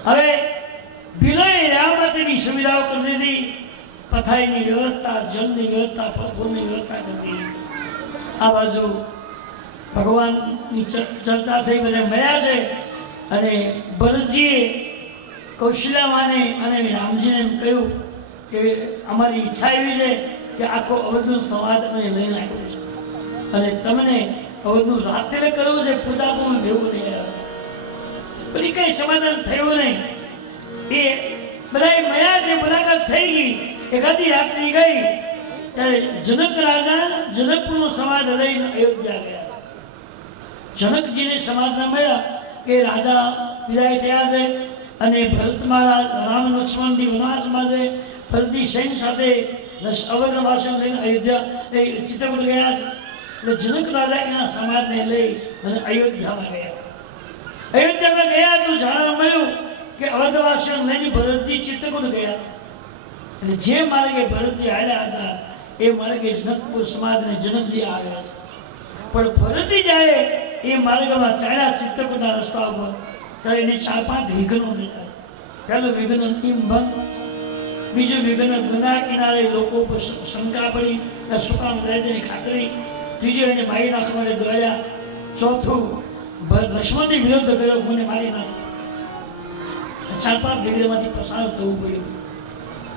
હવે ભીલોએ રહેવા માટેની સુવિધાઓ કરી દીધી, પથારીની વ્યવસ્થા, જળની વ્યવસ્થા, ફળ ફૂલની વ્યવસ્થા કરી દીધી. આ બાજુ ભગવાનની ચર્ચા થઈ, બધા મળ્યા છે. અને ભરતજીએ કૌશલ્યામાને અને રામજીને એમ કહ્યું કે અમારી ઈચ્છા એવી છે કે આખો અવધનો સમાજ અમે લઈને આવ્યો છે, અને તમને અવધનું રાત્રે કરવું છે, પૂજા પણ ભેગું લઈ આવ્યા. બધી કંઈ સમાધાન થયું નહીં. એ બધા મળ્યા છે, મુલાકાત થઈ ગઈ. એકાદી રાત્રિ ગઈ ત્યારે જનક રાજા જનકપુરનો સમાજ લઈને અયોધ્યા ગયા. જનકજીને સમાજના મળ્યા કે રાજા વિદાય થયા છે, અને ભરત મહારાજ રામ લક્ષ્મણજી વનવાસમાં છે, ભરતની સૈન્ય સાથે અવધવાસીઓ લઈને અયોધ્યા ચિત્રકૂટ ગયા છે. એટલે જનક રાજા એના સમાજને લઈ અને અયોધ્યામાં ગયા. અયોધ્યામાં ગયા તો જાણવા મળ્યું કે અવધવાસીઓ લઈને ભરતજી ચિત્રકૂટ ગયા. એટલે જે માર્ગે ભરતજી આવ્યા હતા એ માર્ગે જનકપુર સમાજને જનકજી આવ્યા છે. પણ ભરતજી જાય એ માર્ગમાં ચાલ્યા ચિત્રકૂટના રસ્તા ઉપર, ત્યારે એને 4-5 વિઘ્નો મળ્યા. પહેલું વિઘ્ન નિમભંગ, બીજું વિઘ્ન ગંગા કિનારે લોકો ઉપર શંકા પડી, શું કામ રહે તેની ખાતરી, ત્રીજું એને મારી નાખવા માટે દોડ્યા, ચોથું લક્ષ્મણની વિરોધ કર્યો, મને મારી નાખ. 4-5 ડિગ્રીમાંથી પસાર થવું પડ્યું.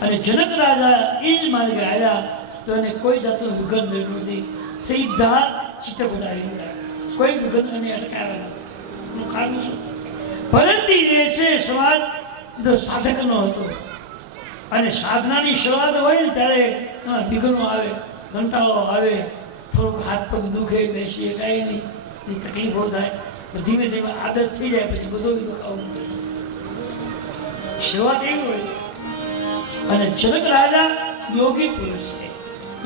અને જનક રાજા એ જ માર્ગે આવ્યા તો એને કોઈ જાતનું વિઘન રહ્યું નથી. સીધા ચિત્રકૂટ આવી ગયા, કોઈ વિઘન એને અટકાવ્યા નથી. કારણ શું? ભરતજી જે છે સમાજ સાધકનો હતો અને સાધનાની શરૂઆત હોય ને ત્યારે વિઘ્નો આવે, કંટાળો આવે, થોડુંક હાથ પગ દુખે, બેસીએ કાંઈ નહીં, તકલીફો થાય. ધીમે ધીમે આદત થઈ જાય પછી બધું દુખાવું થઈ જાય. શરૂઆત એવી હોય. અને જનક રાજા યોગી પુરુષ છે,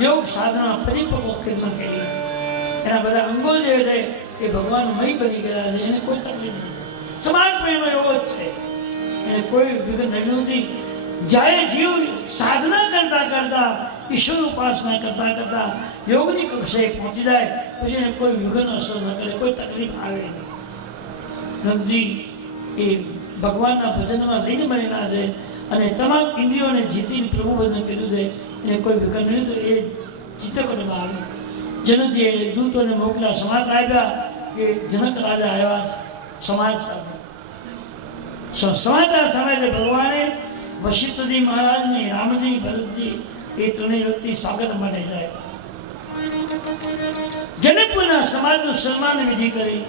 યોગ સાધના પરિપક્વ કિરમત કરી, એના બધા અંગો જે છે એ ભગવાનમય બની ગયા છે, એને કોઈ તકલીફ નથી. સમાજ પ્રેમ એવો જ છે, એને કોઈ વિઘ્ન રહ્યું નથી. જ્યારે જીવ સાધના કરતા કરતા, ઈશ્વર ઉપાસના કરતા કરતા યોગની કક્ષાએ પહોંચી જાય પછી એને કોઈ વિઘ્ન અસર ન કરે, કોઈ તકલીફ આવે નહીં. સમજી એ ભગવાનના ભજનમાં લીન બનેલા છે અને તમામ ઇન્દ્રિયોને જીતીને પ્રભુ ભજન કર્યું છે, એને કોઈ વિઘ્ન નહીં. તો એ ચિત્રકૂટમાં આવ્યું. જનકજીએ દૂતોને મોકલ્યા, સમાજ આવ્યા કે જનક રાજા આવ્યા સમાજ સાથે. સમાચાર સમયે ભગવાને વશિષ્ઠજી મહારાજને, રામજી, ભરતજી એ ત્રણેય વ્યક્તિ સ્વાગત માટે જાય. જનકપુરના સમાજનું સન્માન વિધિ કરી,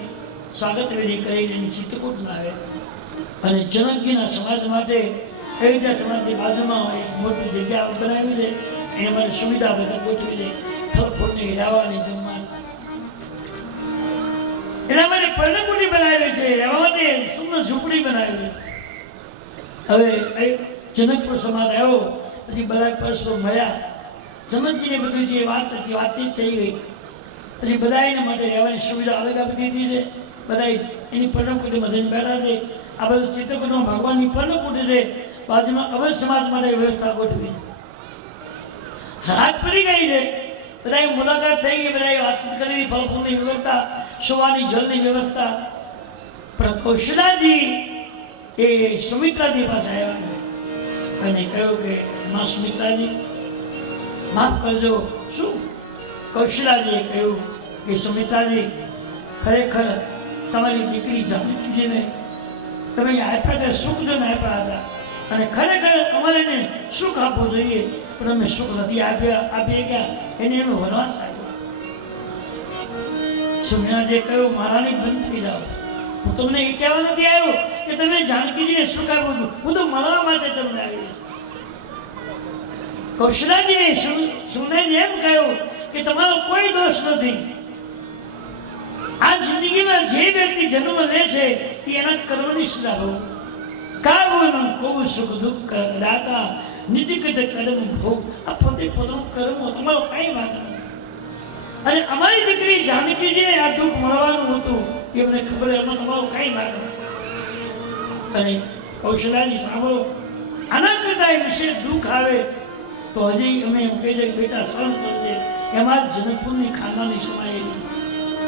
સ્વાગત વિધિ કરીને એની ચિત્રકૂટ લાવે. અને જનકજીના સમાજ માટે અયોધ્યા સમાજની બાજુમાં હોય મોટી જગ્યા બનાવી દે, એના માટે સુવિધા બધા ગોઠવી દે, ફળફૂટની રહેવાની, જમવાની. એના માટે પર્ણકુટી બનાવી છે, રહેવા માટે સુંદર ઝૂંપડી બનાવી. હવે જનકપુર સમાજ આવ્યો પછી બધા પરસો મળ્યા. જનકજીને બધું જે વાત હતી વાતચીત થઈ ગઈ. પછી બધા એના માટે રહેવાની સુવિધા અલગ આપી દીધી છે. બધા એની પર્ણકુટીમાં જઈને બેઠા છે. આ બધું ચિત્રકૂટમાં ભગવાનની પર્ણકુટી છે, બાજુમાં અવધ સમાજ માટે વ્યવસ્થા ગોઠવી. રાત પડી ગઈ છે, બધા મુલાકાત થઈ ગઈ, બધા વાતચીત કરી, ફળફૂલની વ્યવસ્થા, સુવાની જળની વ્યવસ્થા. પણ કૌશલાજી એ સુમિત્રાજી પાસે આવ્યા અને કહ્યું કે માં સુમિત્રાજી માફ કરજો. શું? કૌશલાજીએ કહ્યું કે સુમિત્રાજી, ખરેખર તમારી દીકરી જાનકીજીને તમે આપ્યા હતા, સુખ જોઈને આપ્યા હતા અને ખરેખર અમારે એને સુખ આપવું જોઈએ, પણ અમે સુખ નથી આપી ગયા, એને એનો વનવાસ આપ્યો. સુમિત્રાજીએ કહ્યું મહારાણી બંધ થઈ જાઓ, હું તમને એ કહેવા નથી આવ્યો કે તમે જાનકીજીને સુખ આપવું છું, હું તો મળવા માટે તમને આવી. કૌશલાજીને સુનેને એમ કહ્યું કે તમારો કોઈ દોષ નથી. આ જિંદગીમાં જે વ્યક્તિ જન્મ લે છે એ એના કર્મની સજા ભોગ. કાવનું કોઈ સુખ દુઃખ દાતા નિતિકટ કર્મ ભોગ. આ પોતે પોતાનું કર્મ, તમારો કઈ વાત નથી. અને અમારી દીકરી જાનકીજીને આ દુઃખ મળવાનું હતું એમને ખબર, એમાં તમારો કઈ વાત નથી. અને કૌશલાજી સાંભળો, આના કરતા એ વિશે દુઃખ આવે તો હજી અમે એમ કહી દઈએ બેટા સહન કરજે, એમાં જ જનકપુરની ખાનદાની સમાયેલી,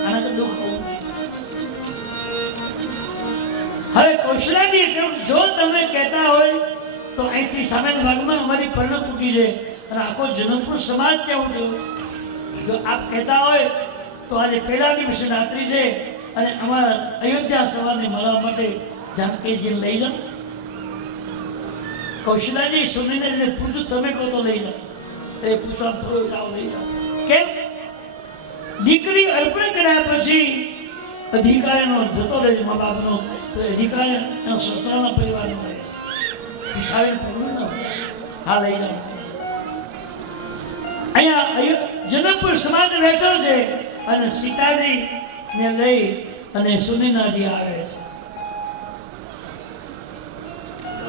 આના તો દુઃખ હોવું. હવે કૌશલાજી કહ્યું જો તમે કહેતા હોય તો અહીંથી સામેના ભાગમાં અમારી પર્ણકુટી છે અને આખો જનકપુર સમાજ ત્યાં ઉઠ્યો. જો આપ કહેતા હોય તો આજે પહેલા દિવસે રાત્રિ છે અને અમારા અયોધ્યા સમાજને મળવા માટે જાનકીજીને લઈ જાઓ. કૌશલાજી સુનિને પૂછ્યું તમે કહો તો લઈ જાઓ. એ પૂછવા જાઓ, લઈ જાઓ. કેમ? દીકરી અર્પણ કર્યા પછી અધિકાર એનો જતો રહે છે, મા બાપનો અધિકાર એનો સસરાના પરિવારનો રહે. પૂછાવીને પૂરું ન હોય. હા, લઈ જાઓ. અહીંયા જનકપુર સમાજ બેઠો છે અને સીતાજીને લઈ અને સુનિનાજી આવે છે.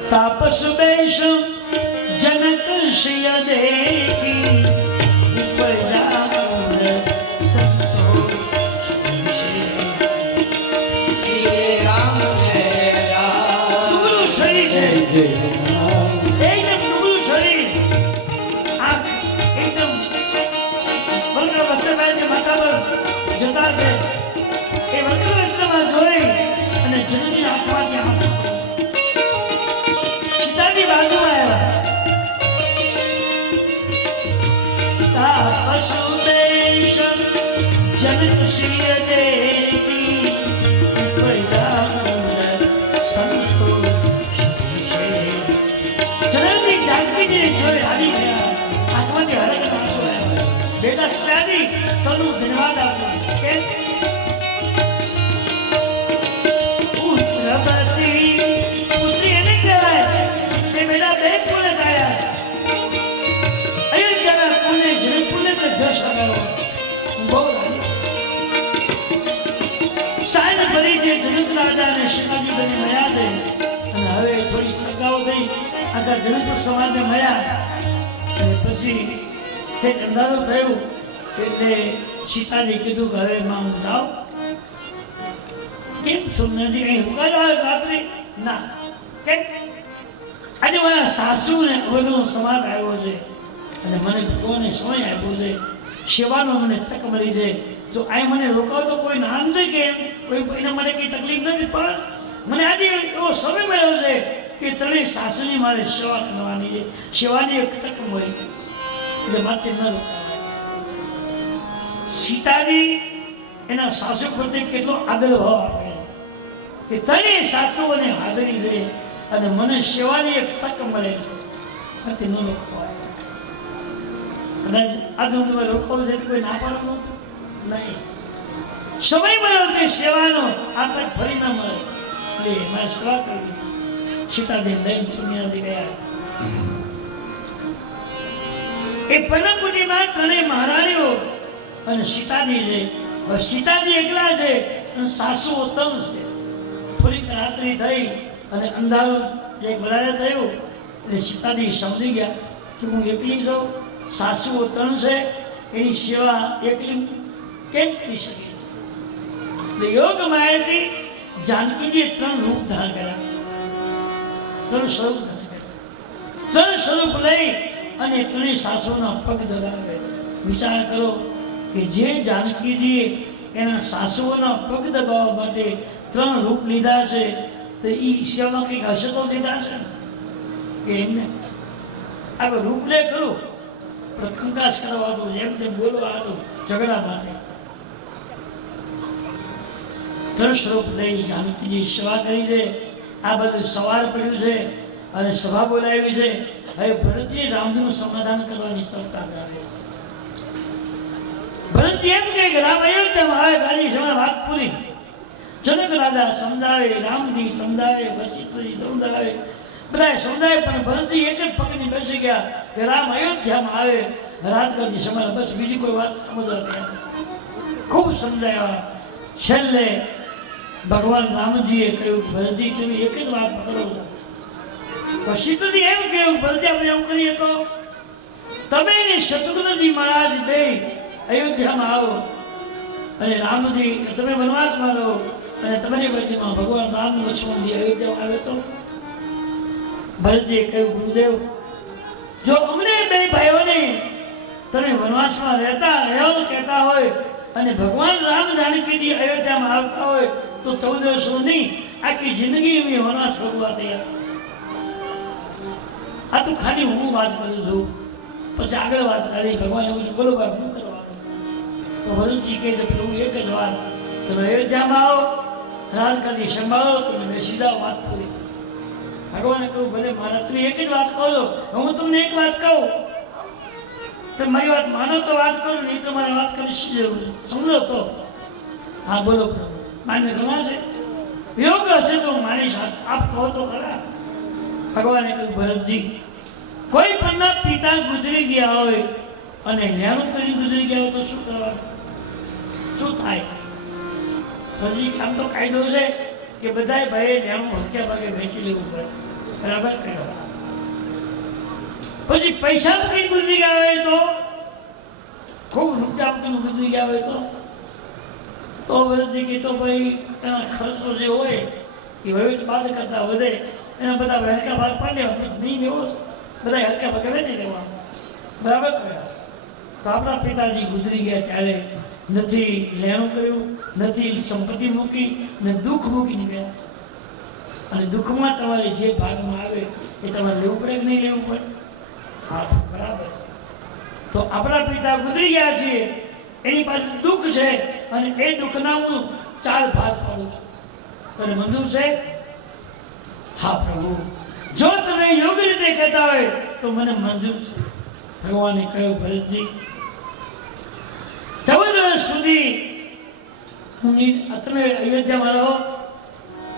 તાપસ બેશ જનક શિય દેખી ઉપર જાઉં સંતોષ શ્રી રામ જય રામ. ડુગરું શરીર છે, એકદમ ડુગરું શરીર, આંખ એકદમ વક્ર વસ્ત્રભાઈ જે માથા પર જતા છે એ વક્ર વસ્ત્રમાં જોઈ અને જનની આંખમાંથી આંખ બાજુમાં આવ્યા. પશુદેશ જનક શિય દેખી સંતોષ સીતાજી તનું ધન્યવાદ આપો કે પુત્રી એને કહેવાય કે બેટા બે કુલે ગાયા અયોધ્યાના કુલે જનકુલે તો જશ લગાવો બહુ સાંજ ભરી જે જનક રાજા અને શિવાજી બની મળ્યા છે અને હવે થોડી ચર્ચાઓ થઈ આખા જનક સમાજને મળ્યા અને પછી છેક અંધારું થયું એટલે સીતાજી કીધું કે હવે માં હું જાઉં કેમ સુંદરજી કઈ રોકાયો રાત્રિ ના કેમ આજે મારા સાસુ ને અવધનો સમાજ આવ્યો છે અને મને ભગવાને સમય આપ્યો છે સેવાનો મને તક મળી છે જો આ મને રોકાવ તો કોઈ નામ છે કે કોઈ એના માટે કઈ તકલીફ નથી પણ મને આજે એવો સમય મળ્યો છે કે ત્રણેય સાસુની મારે સેવા કરવાની છે સેવાની એક તક મળી એટલે માટે ન રોકાય સીતાજી એના સાસુ પ્રત્યે કેટલો આદર ભાવ આપે કે ત્રણેય સાસુઓને હાજરી દે અને મને સેવાની એક તક મળે છે માટે ન રોકવાય અને આજે હું રોકવાનું છે કોઈ ના પાડવાનું નહીં સમય મળ્યો તે સેવાનો આ તક ફરી ના મળે એટલે મારે સેવા કરવી સીતાજી લઈને સુનિયાથી ગયા એ પર્ણકુટીમાં ત્રણેય મહારાણીઓ અને સીતાજી છે સીતાજી એકલા છે અને સાસુઓ ત્રણ છે થોડીક રાત્રિ થઈ અને અંધારું જે વધારે થયું એટલે સીતાજી સમજી ગયા કે હું એકલી છું સાસુઓ ત્રણ છે એની સેવા એકલી કેમ કરી શકે એટલે યોગ માયાથી જાનકીજીએ ત્રણ રૂપ ધારણ કર્યા ત્રણ સ્વરૂપ લઈ અને ત્રણેય સાસુના પગ દબાવે વિચાર કરો કે જે જાનકીજીએ એના સાસુઓના પગ દબાવવા માટે ત્રણ રૂપ લીધા છે તો એ સેવા કંઈક હશે તો લીધા છે કે એમને આપણે રૂપ લે ખરું પણ કંકાસ કરવાનું જેમ તેમ બોલવાનું ઝઘડા માટે ત્રણ સ્વરૂપ લઈ જાનકીજી સેવા કરી છે આ બધું સવાર પડ્યું છે અને સભા બોલાવી છે હવે ભરતજી રામજીનું સમાધાન કરવાની ચર્ચા કરે ભરતજી એમ કે રામ અયોધ્યામાં આવે તારી સમય વાત પૂરી જનક રાજા સમજાવે રામજી સમજાવે વશિષ્ઠજી સમજાવે બધા સમજાવે પણ ભરતજી એક જ પકડી બેસી ગયા કે રામ અયોધ્યામાં આવે રાત કરતી સમય બસ બીજી કોઈ વાત સમજવા ગયા ખૂબ સમજાવ્યા છેલ્લે ભગવાન રામજીએ કહ્યું ભરતજી તમે એક જ વાત પકડો વશિષ્ઠજી એમ કહ્યું ભરતજી આપણે એવું કરીએ તો તમે ને શત્રુઘ્નજી મહારાજ બે અયોધ્યામાં આવો અને રામજી તમે વનવાસમાં રહો અને તમારી વચ્ચેમાં ભગવાન રામ લક્ષ્મણજી અયોધ્યામાં આવે તો ભરતજીએ કહ્યું ગુરુદેવ જો અમને બે ભાઈઓને તમે વનવાસમાં રહેતા રહેવાનું કહેતા હોય અને ભગવાન રામ જાનકીજી અયોધ્યામાં આવતા હોય તો 14 વર્ષો નહીં આખી જિંદગી એમની વનવાસ ભોગવા તૈયાર આ તો ખાલી હું વાત કરું છું પછી આગળ વાત કરી ભગવાન એવું છે બરોબર શું કરવાનું તો ભરતજી કહે છે પ્રભુ એક જ વાત તમે અયોધ્યામાં આવો રાજકારણી સંભાળો તમે સીધા વાત કરી ભગવાને કહ્યું ભલે મારા તમે એક જ વાત કહો હું તમને એક વાત કહું તમે મારી વાત માનો તો વાત કરો નહીં તો મારે વાત કરી શું જરૂર સમજો તો હા બોલો પ્રભુ માન્ય ગમા છે યોગ હશે તો મારી સાથે આપ કહો તો ખરા ભગવાને કહ્યું ભરતજી કોઈ પણના પિતા ગુજરી ગયા હોય અને નેણું કરી ગુજરી ગયા હોય તો શું કરવાનું શું થાય હજી આમ તો કાયદો છે કે બધાય ભાઈ નેણું હત્યા ભાગે વેચી લેવું પડે બરાબર કહ્યું પછી પૈસા કરી ગુજરી ગયા હોય તો ખૂબ રૂપિયા ગુજરી ગયા હોય તો ભરતજી કે તો ભાઈ તેના ખર્ચો જે હોય એ વહીવટ બાદ કરતા વધે એના બધા હલકા ભાગ પાડી લેવા પછી નહીં લેવો બધા હલકા ભાગે વેચી લેવા બરાબર કર્યા તો આપણા પિતાજી ગુજરી ગયા ત્યારે નથી લેણું કર્યું નથી સંપત્તિ મૂકી ને દુઃખ મૂકીને ગયા અને દુઃખમાં તમારે જે ભાગમાં આવે એ તમારે લેવું પડે કે નહીં લેવું પડે હા બરાબર તો આપણા પિતા ગુજરી ગયા છે એની પાસે દુઃખ છે અને એ દુઃખના હું 4 ભાગ પાડું છું તને મંજૂર છે હા પ્રભુ જો તમે યોગ્ય રીતે કહેતા હોય તો મને મંજૂર છે ભગવાને કહ્યું ભરતજી પછી તમે અયોધ્યામાં રહો,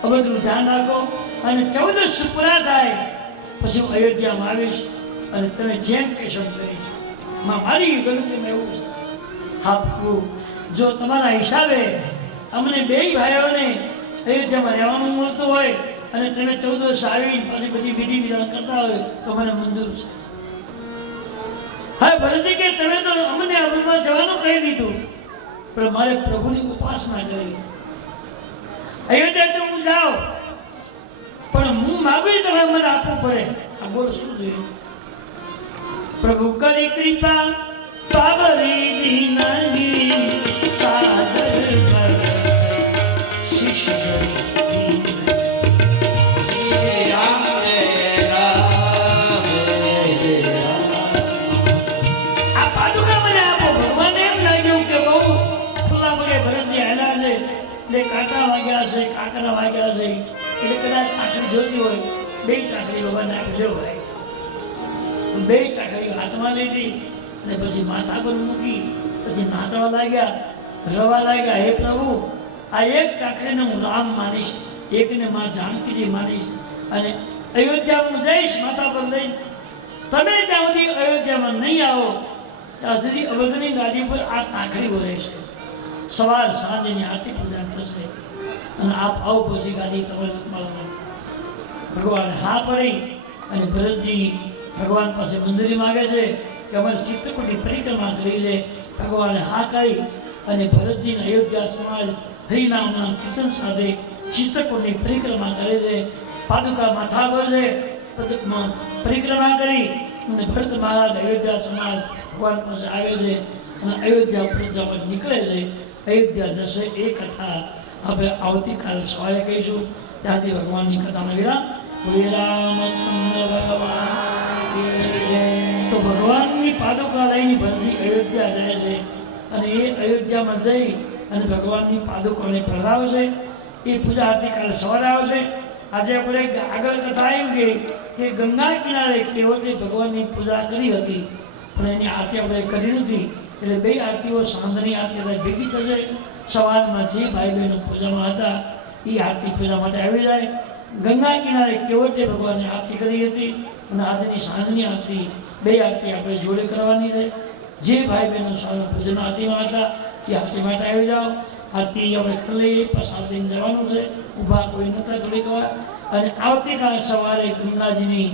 આ બધું ધ્યાન રાખો, અને 14 પૂરા થાય પછી હું અયોધ્યામાં આવીશ અને તમે જેમ કહેશો કરીશ. મારી ગણતરીમાં એવું છે. હા પ્રભુ, જો તમારા હિસાબે અમને બે ભાઈઓને અયોધ્યામાં રહેવાનું મળતું હોય અને તમે 14 વર્ષ આવી પછી બધી વિધિ વિધાન કરતા હોય તો મને મંજૂર છે. હા ભરતજી કે તમે તો અમને અવરમાં જવાનું કહી દીધું, પણ મારે પ્રભુની ઉપાસના કરવી. અયોધ્યા તો હું જાઉં, પણ હું માગું તમે મને આપવું પડે. આ બોલ શું જોઈએ? પ્રભુ કરી કૃપા પાવરી દીનગી સાદર પર શિષ્ય કાંટા વાગ્યા છે, કાંકરા વાગ્યા છે, એટલે કદાચ ચાકરી જોતી હોય, બે ચાકરી ભગવાનને આપજો ભાઈ. બે ચાકરીઓ હાથમાં લીધી અને પછી માથા પર મૂકી, પછી નાચવા લાગ્યા, રવા લાગ્યા. હે પ્રભુ, આ એક ચાકરીને હું રામ માનીશ, એકને માં જાનકીજી માનીશ, અને અયોધ્યા હું જઈશ માથા પર લઈને. તમે જ્યાં સુધી અયોધ્યામાં નહીં આવો ત્યાં સુધી અવધની ગાદી પર આ ચાકરીઓ રહેશે. સવાર સાંજની આરતી પૂજા થશે અને આપ આવો પછી ગાદી તમારે સંભાળવાની. ભગવાન હા પડી અને ભરતજી ભગવાન પાસે મંજૂરી માગે છે કે અમારે ચિત્રકૂટની પરિક્રમા કરી છે. ભગવાને હા કરી અને ભરતજીને અયોધ્યા સમાજ હરિનામના કીર્તન સાથે ચિત્રકૂટની પરિક્રમા કરે છે. પાદુકા માથા પર છે, પરિક્રમા કરી અને ભરત મહારાજ અયોધ્યા સમાજ ભગવાન પાસે આવે છે અને અયોધ્યા પ્રજામાં નીકળે છે. અયોધ્યા દસે એ કથા આપણે આવતીકાલે સવારે કહીશું. ત્યાંથી ભગવાનની કથામાં વિરામ. રામચંદ્ર ભગવાન તો ભગવાનની પાદુકા લઈને ભરતજી અયોધ્યા જાય છે અને એ અયોધ્યામાં જઈ અને ભગવાનની પાદુકાને પ્રગટાવશે. એ પૂજા આવતીકાલે સવારે આવશે. આજે આપણે આગળ કથા એમ ગઈ કે ગંગા કિનારે કેવળે ભગવાનની પૂજા કરી હતી, પણ એની આરતી આપણે કરી નથી. એટલે બે આરતીઓ સાંજની આરતી ભેગી થશે. સવારમાં જે ભાઈ બહેનો પૂજામાં હતા એ આરતી પૂજા માટે આવી જાય. ગંગા કિનારે કેવટે ભગવાનની આરતી કરી હતી અને આજની સાંજની આરતી, બે આરતી આપણે જોડે કરવાની છે. જે ભાઈ બહેનો સ્વામી પૂજન આરતીમાં હતા એ આરતી માટે આવી જાઓ. આરતી આપણે કરી લઈએ, પ્રસાદ લઈને જવાનું છે. ઊભા કોઈ નતા થોડી કહેવાય. અને આવતીકાલે સવારે ગંગાજીની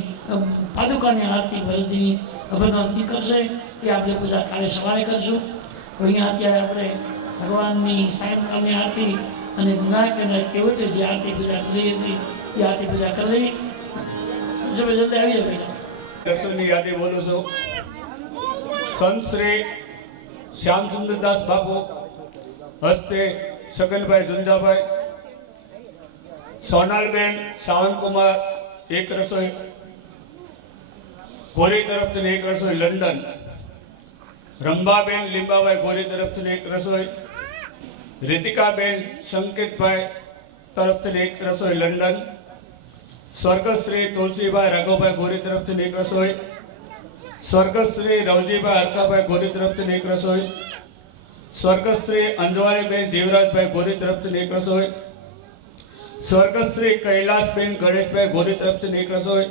પાદુકાની આરતી ભરતજીની અભિનંદન કરશે એ આપણે પૂજા કાલે સવારે કરશું. અહીંયા અત્યારે આપણે ભગવાનની સાયંકાળની આરતી અને ગંગા કિનારે કેવટે જે આરતી પૂજા કરી હતી એ આરતી પૂજા કરી લઈ. જલ્દી આવી જાય. દર્શનની યાદી બોલું છું. સંત શ્રી શ્યામસુંદરદાસ બાપુ હસ્તે સગનભાઈ ઝુંઝાભાઈ, સોનાલબેન સાવંતકુમાર એક રસોઈ ગોરી તરફથી એક રસોઈ લંડન, રંભાબેન લીંબાભાઈ ગોરી તરફથી એક રસોઈ, રીતિકાબેન સંકેતભાઈ તરફથી એક રસોઈ લંડન, સ્વર્ગશ્રી તુલસીભાઈ રાઘવભાઈ ગોરી તરફથી એક રસોઈ, સ્વર્ગશ્રી રવજીભાઈ હરકાભાઈ ગોરી તરફથી એક રસોઈ, સ્વર્ગશ્રી અંજવારીબેન જીવરાજભાઈ ગોરી તરફથી એક રસોઈ, સ્વર્ગશ્રી કૈલાસબેન ગણેશભાઈ ગોરી તરફથી એક રસોઈ,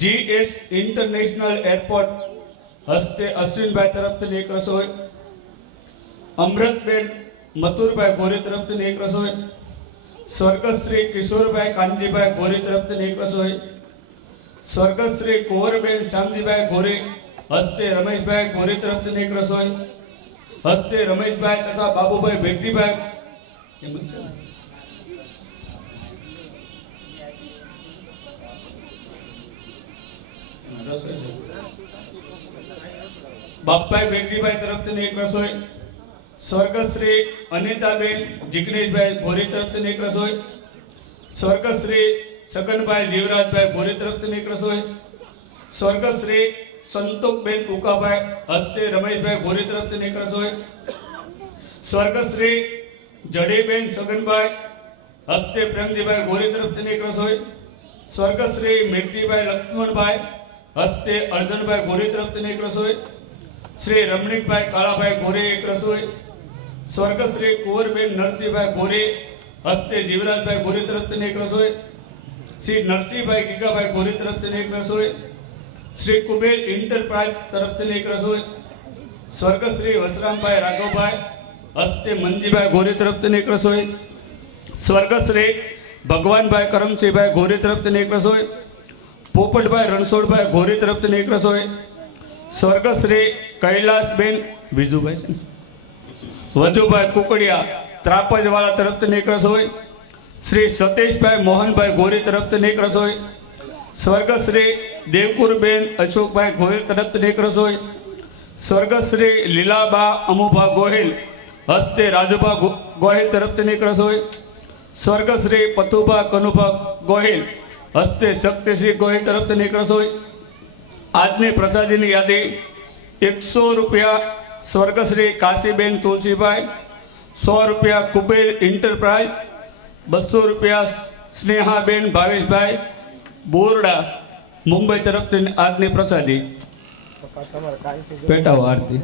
GS ઇન્ટરનેશનલ એરપોર્ટ હસ્તે અશ્વિનભાઈ તરફથી એક રસોઈ, અમૃતબેન મથુરભાઈ ગોરી તરફથી એક રસોઈ, સ્વર્ગશ્રી કિશોરભાઈ કાનજીભાઈ ગોરી તરફથી એક રસોઈ, સ્વર્ગશ્રી કુંવરબેન શ્યામજીભાઈ ગોરી હસ્તે રમેશભાઈ ગોરી તરફથી એક રસોઈ, હસ્તે રમેશભાઈ તથા બાબુભાઈ ભેગજીભાઈ બાપભાઈ ભેગજીભાઈ તરફથી એક રસોઈ, સ્વર્ગશ્રી અનિતાબેન જિગ્નેશભાઈ ગોરી તરફથી એક રસોઈ, સ્વર્ગશ્રી સગનભાઈ જીવરાજભાઈ ગોરી તરફથી એક રસોઈ, સ્વર્ગશ્રી સંતોકબેન ઉકાભાઈ હસ્તે રમેશભાઈ ગોરી તરફથી એક રસોઈ, સ્વર્ગશ્રી જડીબેન સગનભાઈ હસ્તે પ્રેમજીભાઈ ગોરી તરફથી એક રસોઈ, સ્વર્ગશ્રી મેઘજીભાઈ લક્ષ્મણભાઈ હસ્તે અર્જનભાઈ ગોરી તરફથી એક રસોઈ, શ્રી રમણીકભાઈ કાળાભાઈ ગોરી એક રસોઈ, સ્વર્ગશ્રી કુંવરબેન નરસિંહભાઈ ગોરી હસ્તે જીવરાજભાઈ ગોરી તરફથી એક રસોઈ, શ્રી નરસિંહભાઈ ગીગાભાઈ ગોરી તરફથી એક રસોઈ, શ્રી કુબેર એન્ટરપ્રાઇઝ તરફથી એક રસોઈ, સ્વર્ગશ્રી વસરામભાઈ રાઘવભાઈ હસ્તે મંજીભાઈ ગોરી તરફથી એક રસોઈ, સ્વર્ગશ્રી ભગવાનભાઈ કરમસિંહભાઈ ગોરી તરફથી એક રસોઈ, પોપટભાઈ રણછોડભાઈ ગોરી તરફથી એક રસોઈ, સ્વર્ગશ્રી કૈલાસબેન વિજુભાઈ વજુભાઈ કુકડિયા ત્રાપજવાળા તરફથી એક રસોઈ, શ્રી સતીશભાઈ મોહનભાઈ ગોરી તરફથી એક રસોઈ, સ્વર્ગશ્રી દેવકુરબેન અશોકભાઈ ગોરી તરફથી એક રસોઈ, સ્વર્ગશ્રી લીલાબા અમુભા ગોહિલ હસ્તે રાજુભા ગોહિલ તરફથી એક રસોઈ, સ્વર્ગશ્રી પથુભા કનુભા ગોહિલ હસ્તે શક્તિસિંહ ગોહિલ તરફથી એક રસોઈ. આજની પ્રસાદીની યાદી 100 રૂપિયા સ્વર્ગશ્રી કાશીબેન તુલસીભાઈ, 100 રૂપિયા કુબેર એન્ટરપ્રાઇઝ, 200 રૂપિયા સ્નેહાબેન ભાવેશભાઈ બોરડા મુંબઈ તરફથી આજની પ્રસાદી. પેટાવો આરતી.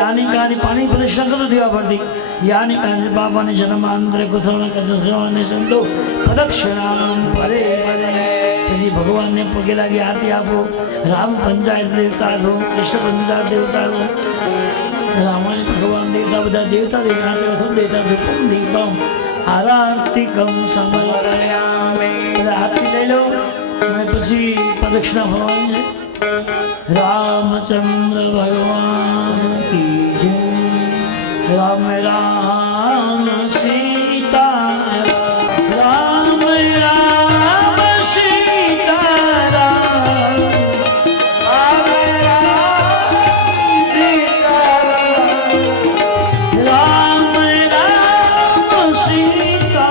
यानी कार्य पानी प्रश्न करो देवा भरती यानी कार्य बाबा ने जन्म आंध्र कुथरण कथने संतो प्रदक्षिणाम परे परे પછી ભગવાનને પગે લાગી આરતી આપો રામ પંચાયત દેવતા લો કૃષ્ણ પંચાયત દેવતા લો રામાયણ ભગવાન દેવતા બધા દેવતા દેવતા દેવતા દીપમ દીપમ આરતીકમ સમર્પયામિ બધા આરતી લઈ લો અને પછી પ્રદક્ષિણા ભરવાની છે રામચંદ્ર ભગવાન કી જય રામ રામ સીતા રામ રામ સીતા રામ રામ રામ સીતા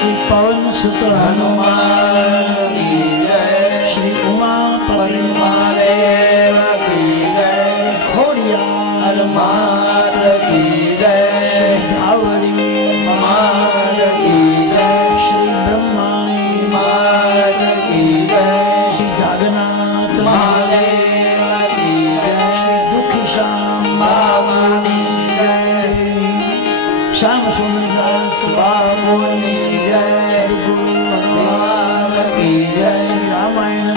श्री पवन सुत हनुमान की जय, श्री उमा परिवार की जय, खोड़ियार मात की जय, श्री धावड़ी मात की जय। શ્યામ સુંદર બાબુની જય સદગુરુ ભગવાન ભગવાન કી જય શ્રી રામાયણ